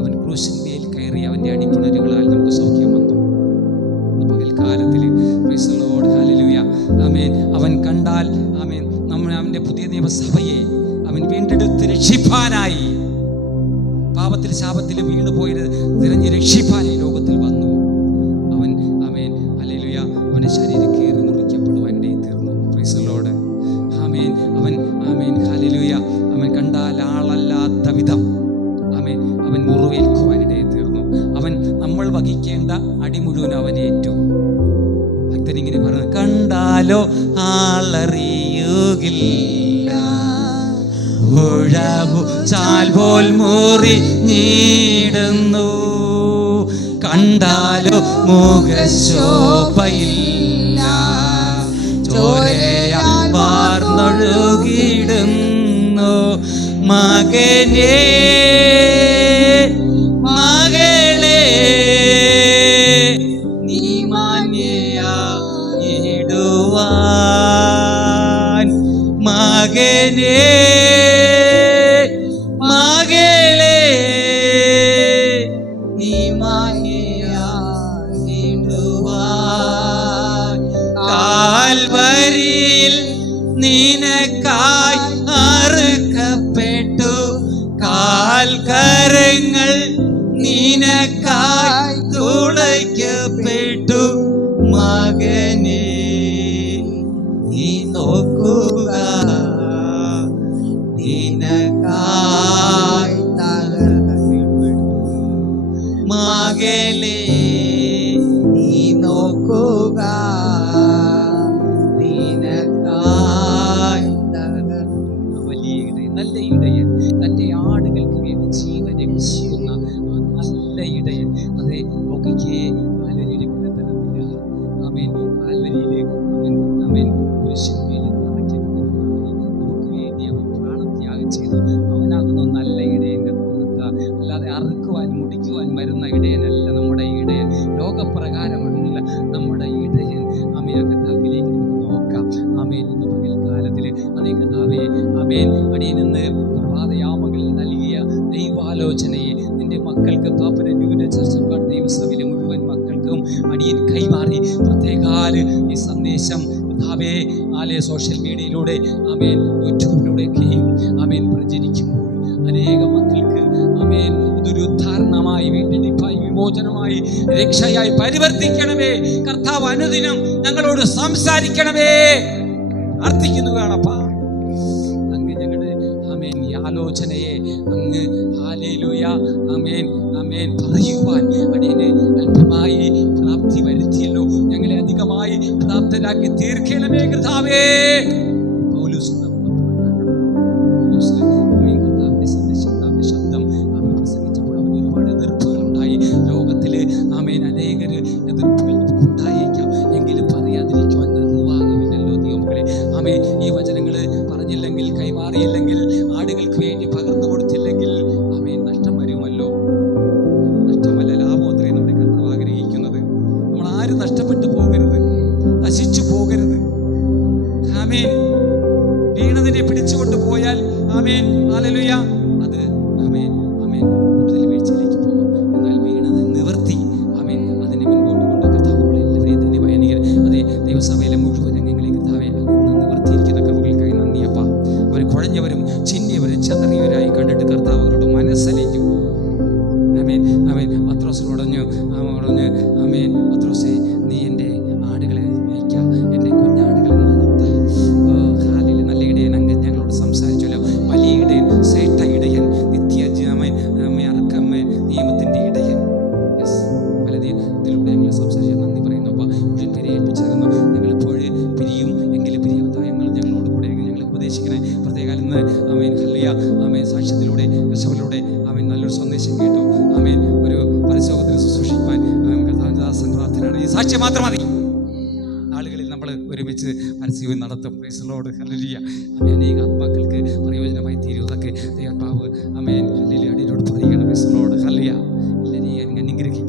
അവൻ ക്രൂശിന്മേൽ കയറി അവൻ്റെ അടിപ്പിണരുകളാൽ നമുക്ക് സൗഖ്യം വന്നു. പകൽക്കാലത്തിൽ പ്രൈസ് ദി ലോർഡ്. ഹല്ലേലൂയ. ആമേൻ. അവൻ കണ്ടാൽ ആമേൻ അവൻ്റെ പുതിയ നിയമസഭയെ അവൻ വീണ്ടെടുത്ത് രക്ഷിപ്പാനായി, പാപത്തിൽ ശാപത്തിൽ വീണുപോയത് തിരഞ്ഞ് രക്ഷിപ്പാനായി ലോകത്തിൽ വന്നു. അവൻ ആമേൻ ഹല്ലേലൂയ അവൻ്റെ ശരീരം കീറി മുറിക്കപ്പെടുവാനിടയിൽ തീർന്നു. Praise the Lord. ആമേൻ. അവൻ ആമേൻ ഹല്ലേലൂയ അവൻ കണ്ടാൽ ആളല്ലാത്ത വിധം ആമേൻ അവൻ മുറിവേൽക്കുവാനിടയിൽ തീർന്നു. അവൻ നമ്മൾ വഹിക്കേണ്ട അടി മുഴുവൻ അവൻ ഏറ്റു. ഭക്തനിങ്ങനെ പറഞ്ഞു, കണ്ടാലോ ആളറിയുകില്ല, ഉഴവു ചാൽ പോൽ മുറിഞ്ഞിടുന്നു, കണ്ടാലോ മുഖശോഭയില്ല, ചോരയാൽ വാർന്നൊഴുകിടുന്നു. മകനേ മകളേ നീ മാന്യയായിടുവാൻ, മകനേ മകളേ നീ മാന്യയായിടുവാൻ, കാൽവരിയിൽ നിനക്കായി അറുക്കപ്പെട്ടു, കാൽക്കരങ്ങൾ നിനക്കായി തുളയ്ക്കപ്പെട്ടു. മകനേ നീ നോക്കുക, നിനക്കായി തകർക്കപ്പെട്ടു. മകളേ നീ നോക്കുക, നിനക്കായി തകർക്കപ്പെട്ടു. വലിയ ഇടയൻ, നല്ല ഇടയൻ, തൻ്റെ ആടുകൾക്ക് വേണ്ടി ജീവൻ രക്ഷിക്കുന്ന ആ നല്ല ഇടയൻ. അതെ നോക്കിക്കേ, കാൽവരിയിലെ കുലത്തലത്തില്ല ആമേൻ കാൽവരിയിലെ അവൻ പുരുഷന്മേൽ തറയ്ക്കപ്പെട്ടവനായി നമുക്ക് വേണ്ടി അവൻ പ്രാണത്യാഗം ചെയ്തു. അവനാകുന്നു നല്ല ഇടയൻ. അല്ലാതെ അറുക്കുവാനും മുടിക്കുവാനും വരുന്ന ഇടയനല്ല നമ്മുടെ ഇടയൻ. ലോകപ്രകാരമുള്ള നമ്മുടെ ഇടയൻ. ആമേൻ. കർത്താവിലേക്ക് നമുക്ക് നോക്കാം. ആമേൻ. ഇന്ന് പകൽക്കാലത്തിൽ അതേ കർത്താവേ ആമേൻ അടിയനെന്ന് പ്രഭാതയാമങ്ങളിൽ നൽകിയ ദൈവാലോചനയെ നിന്റെ മക്കൾക്ക് പാപ്പന ന്യൂനചർച്ചക്കാർ ദൈവസഭയിലെ മുഴുവൻ മക്കൾക്കും അടിയൻ കൈമാറി. പ്രത്യേകാൽ ഈ സന്ദേശം കർത്താവേ സോഷ്യൽ മീഡിയയിലൂടെ ആമേൻ യൂട്യൂബിലൂടെയൊക്കെയും ആമേൻ പ്രചരിക്കുമ്പോൾ അനേക മക്കൾക്ക് ആമേൻ ഇതൊരു ഉദ്ധാരണമായി, വീണ്ടെടുപ്പായി, വിമോചനമായി, രക്ഷയായി പരിവർത്തിക്കണമേ. കർത്താവ് അനുദിനം ഞങ്ങളോട് സംസാരിക്കണമേ. പ്രാർത്ഥിക്കുന്നു കാണപ്പാ. അങ്ങ് ഞങ്ങളുടെ ആമേൻ ഈ ആലോചനയെ അങ്ങ് ഹല്ലേലൂയ ആമേൻ ആമേൻ പറയുവാൻ അടിയനെ അല്പമായി പ്രാപ്തി വരുത്തിയല്ലോ. ഞങ്ങളെ അധികമായി പ്രാപ്തരാക്കി തീർക്കണമേ കർത്താവേ. കർത്താവിന്റെ സന്ദേശം, കർത്താവിന്റെ ശബ്ദം ആമേൻ പ്രസംഗിച്ചപ്പോൾ അവൻ ഒരുപാട് എതിർപ്പുകൾ ഉണ്ടായി. ലോകത്തില് ആമേൻ അനേകർ എതിർപ്പുകൾ നമുക്ക് ഉണ്ടായേക്കാം. എങ്കിലും പറയാതിരിക്കുവാൻ നിർവാഹമില്ലല്ലോ ദൈവമക്കളെ. ആമേൻ ഈ വചനങ്ങൾ പറഞ്ഞില്ലെങ്കിൽ, കൈമാറിയില്ലെങ്കിൽ, ആടുകൾക്ക് വേണ്ടി പകർന്നു കൊടുത്തില്ലെങ്കിൽ ആമേൻ നഷ്ടം വരുമല്ലോ. നഷ്ടമല്ല, ലാഭം അത്രയും നമ്മുടെ കർത്താവ് ആഗ്രഹിക്കുന്നത്. നമ്മൾ ആരും നഷ്ടപ്പെട്ടു പോകരുത്, നശിച്ചു പോകരുത്. ആമേൻ. വീണതിനെ പിടിച്ചുകൊണ്ട് പോയാൽ ആമേൻ ഹല്ലേലൂയ അത് ആമേൻ ആമേൻ കൂടുതൽ വീഴ്ചയിലേക്ക് പോകും. എന്നാൽ വീണത് നിവർത്തി ആമേൻ അതിനെ മുൻപോട്ട് കൊണ്ട് കർത്താവ് നമ്മളെല്ലാവരെയും തന്നെ ഭയങ്കര അതേ ദൈവസഭയിലെ മുഴുവൻ അംഗങ്ങളെ കർത്താവെ നിവർത്തിയിരിക്കുന്ന കൃപകൾക്കായി നന്ദിയപ്പ. അവർ കുഴഞ്ഞവരും ചിന്നിയവരും ചെതറിയവരായി കണ്ടിട്ട് കർത്താവ് അവരോട് മനസ്സലിഞ്ഞു. ആമേൻ ആമേൻ. പത്രോസിനോട് പറഞ്ഞു ആമേൻ പത്രോസേ നീ എൻ്റെ ആടുകളെ നയിക്കാം, എൻ്റെ കുഞ്ഞാടുകളെ നടത്താം. നല്ല ഇടയൻ അങ്ങ് ഞങ്ങളോട് സംസാരിച്ചല്ലോ. വലിയ ഇടയൻ, ശ്രേഷ്ഠ ഉപദേശിക്കണേ. പ്രത്യേകം ഇന്ന് ആമേൻ ഹല്ലേലൂയ ആമേൻ സാക്ഷ്യത്തിലൂടെ രക്ഷയിലൂടെ ആമേൻ നല്ലൊരു സന്ദേശം കേട്ടു. ആമേൻ ഒരു പരസ്യത്തിന് ശുശ്രൂഷിക്കാൻ കർത്താവിന്റെ ദാസൻ പ്രാർത്ഥനയാണ്. ഈ സാക്ഷ്യം മാത്രം മതി. ആളുകളിൽ നമ്മൾ ഒരുമിച്ച് പരസ്യം നടത്തും. പ്രൈസ് ദി ലോർഡ് ഹല്ലേലൂയ. ആമേൻ അനേക ആത്മാക്കൾക്ക് പ്രയോജനമായി തീരുന്നതൊക്കെ ദൈവാത്മാവ് ആമേൻ ഹല്ലേലൂയ അടിയോട് പറയുകയാണ്. പ്രൈസ് ദി ലോർഡ് ഹല്ലേലൂയ. എല്ലാവരെയും അനുഗ്രഹിക്കും.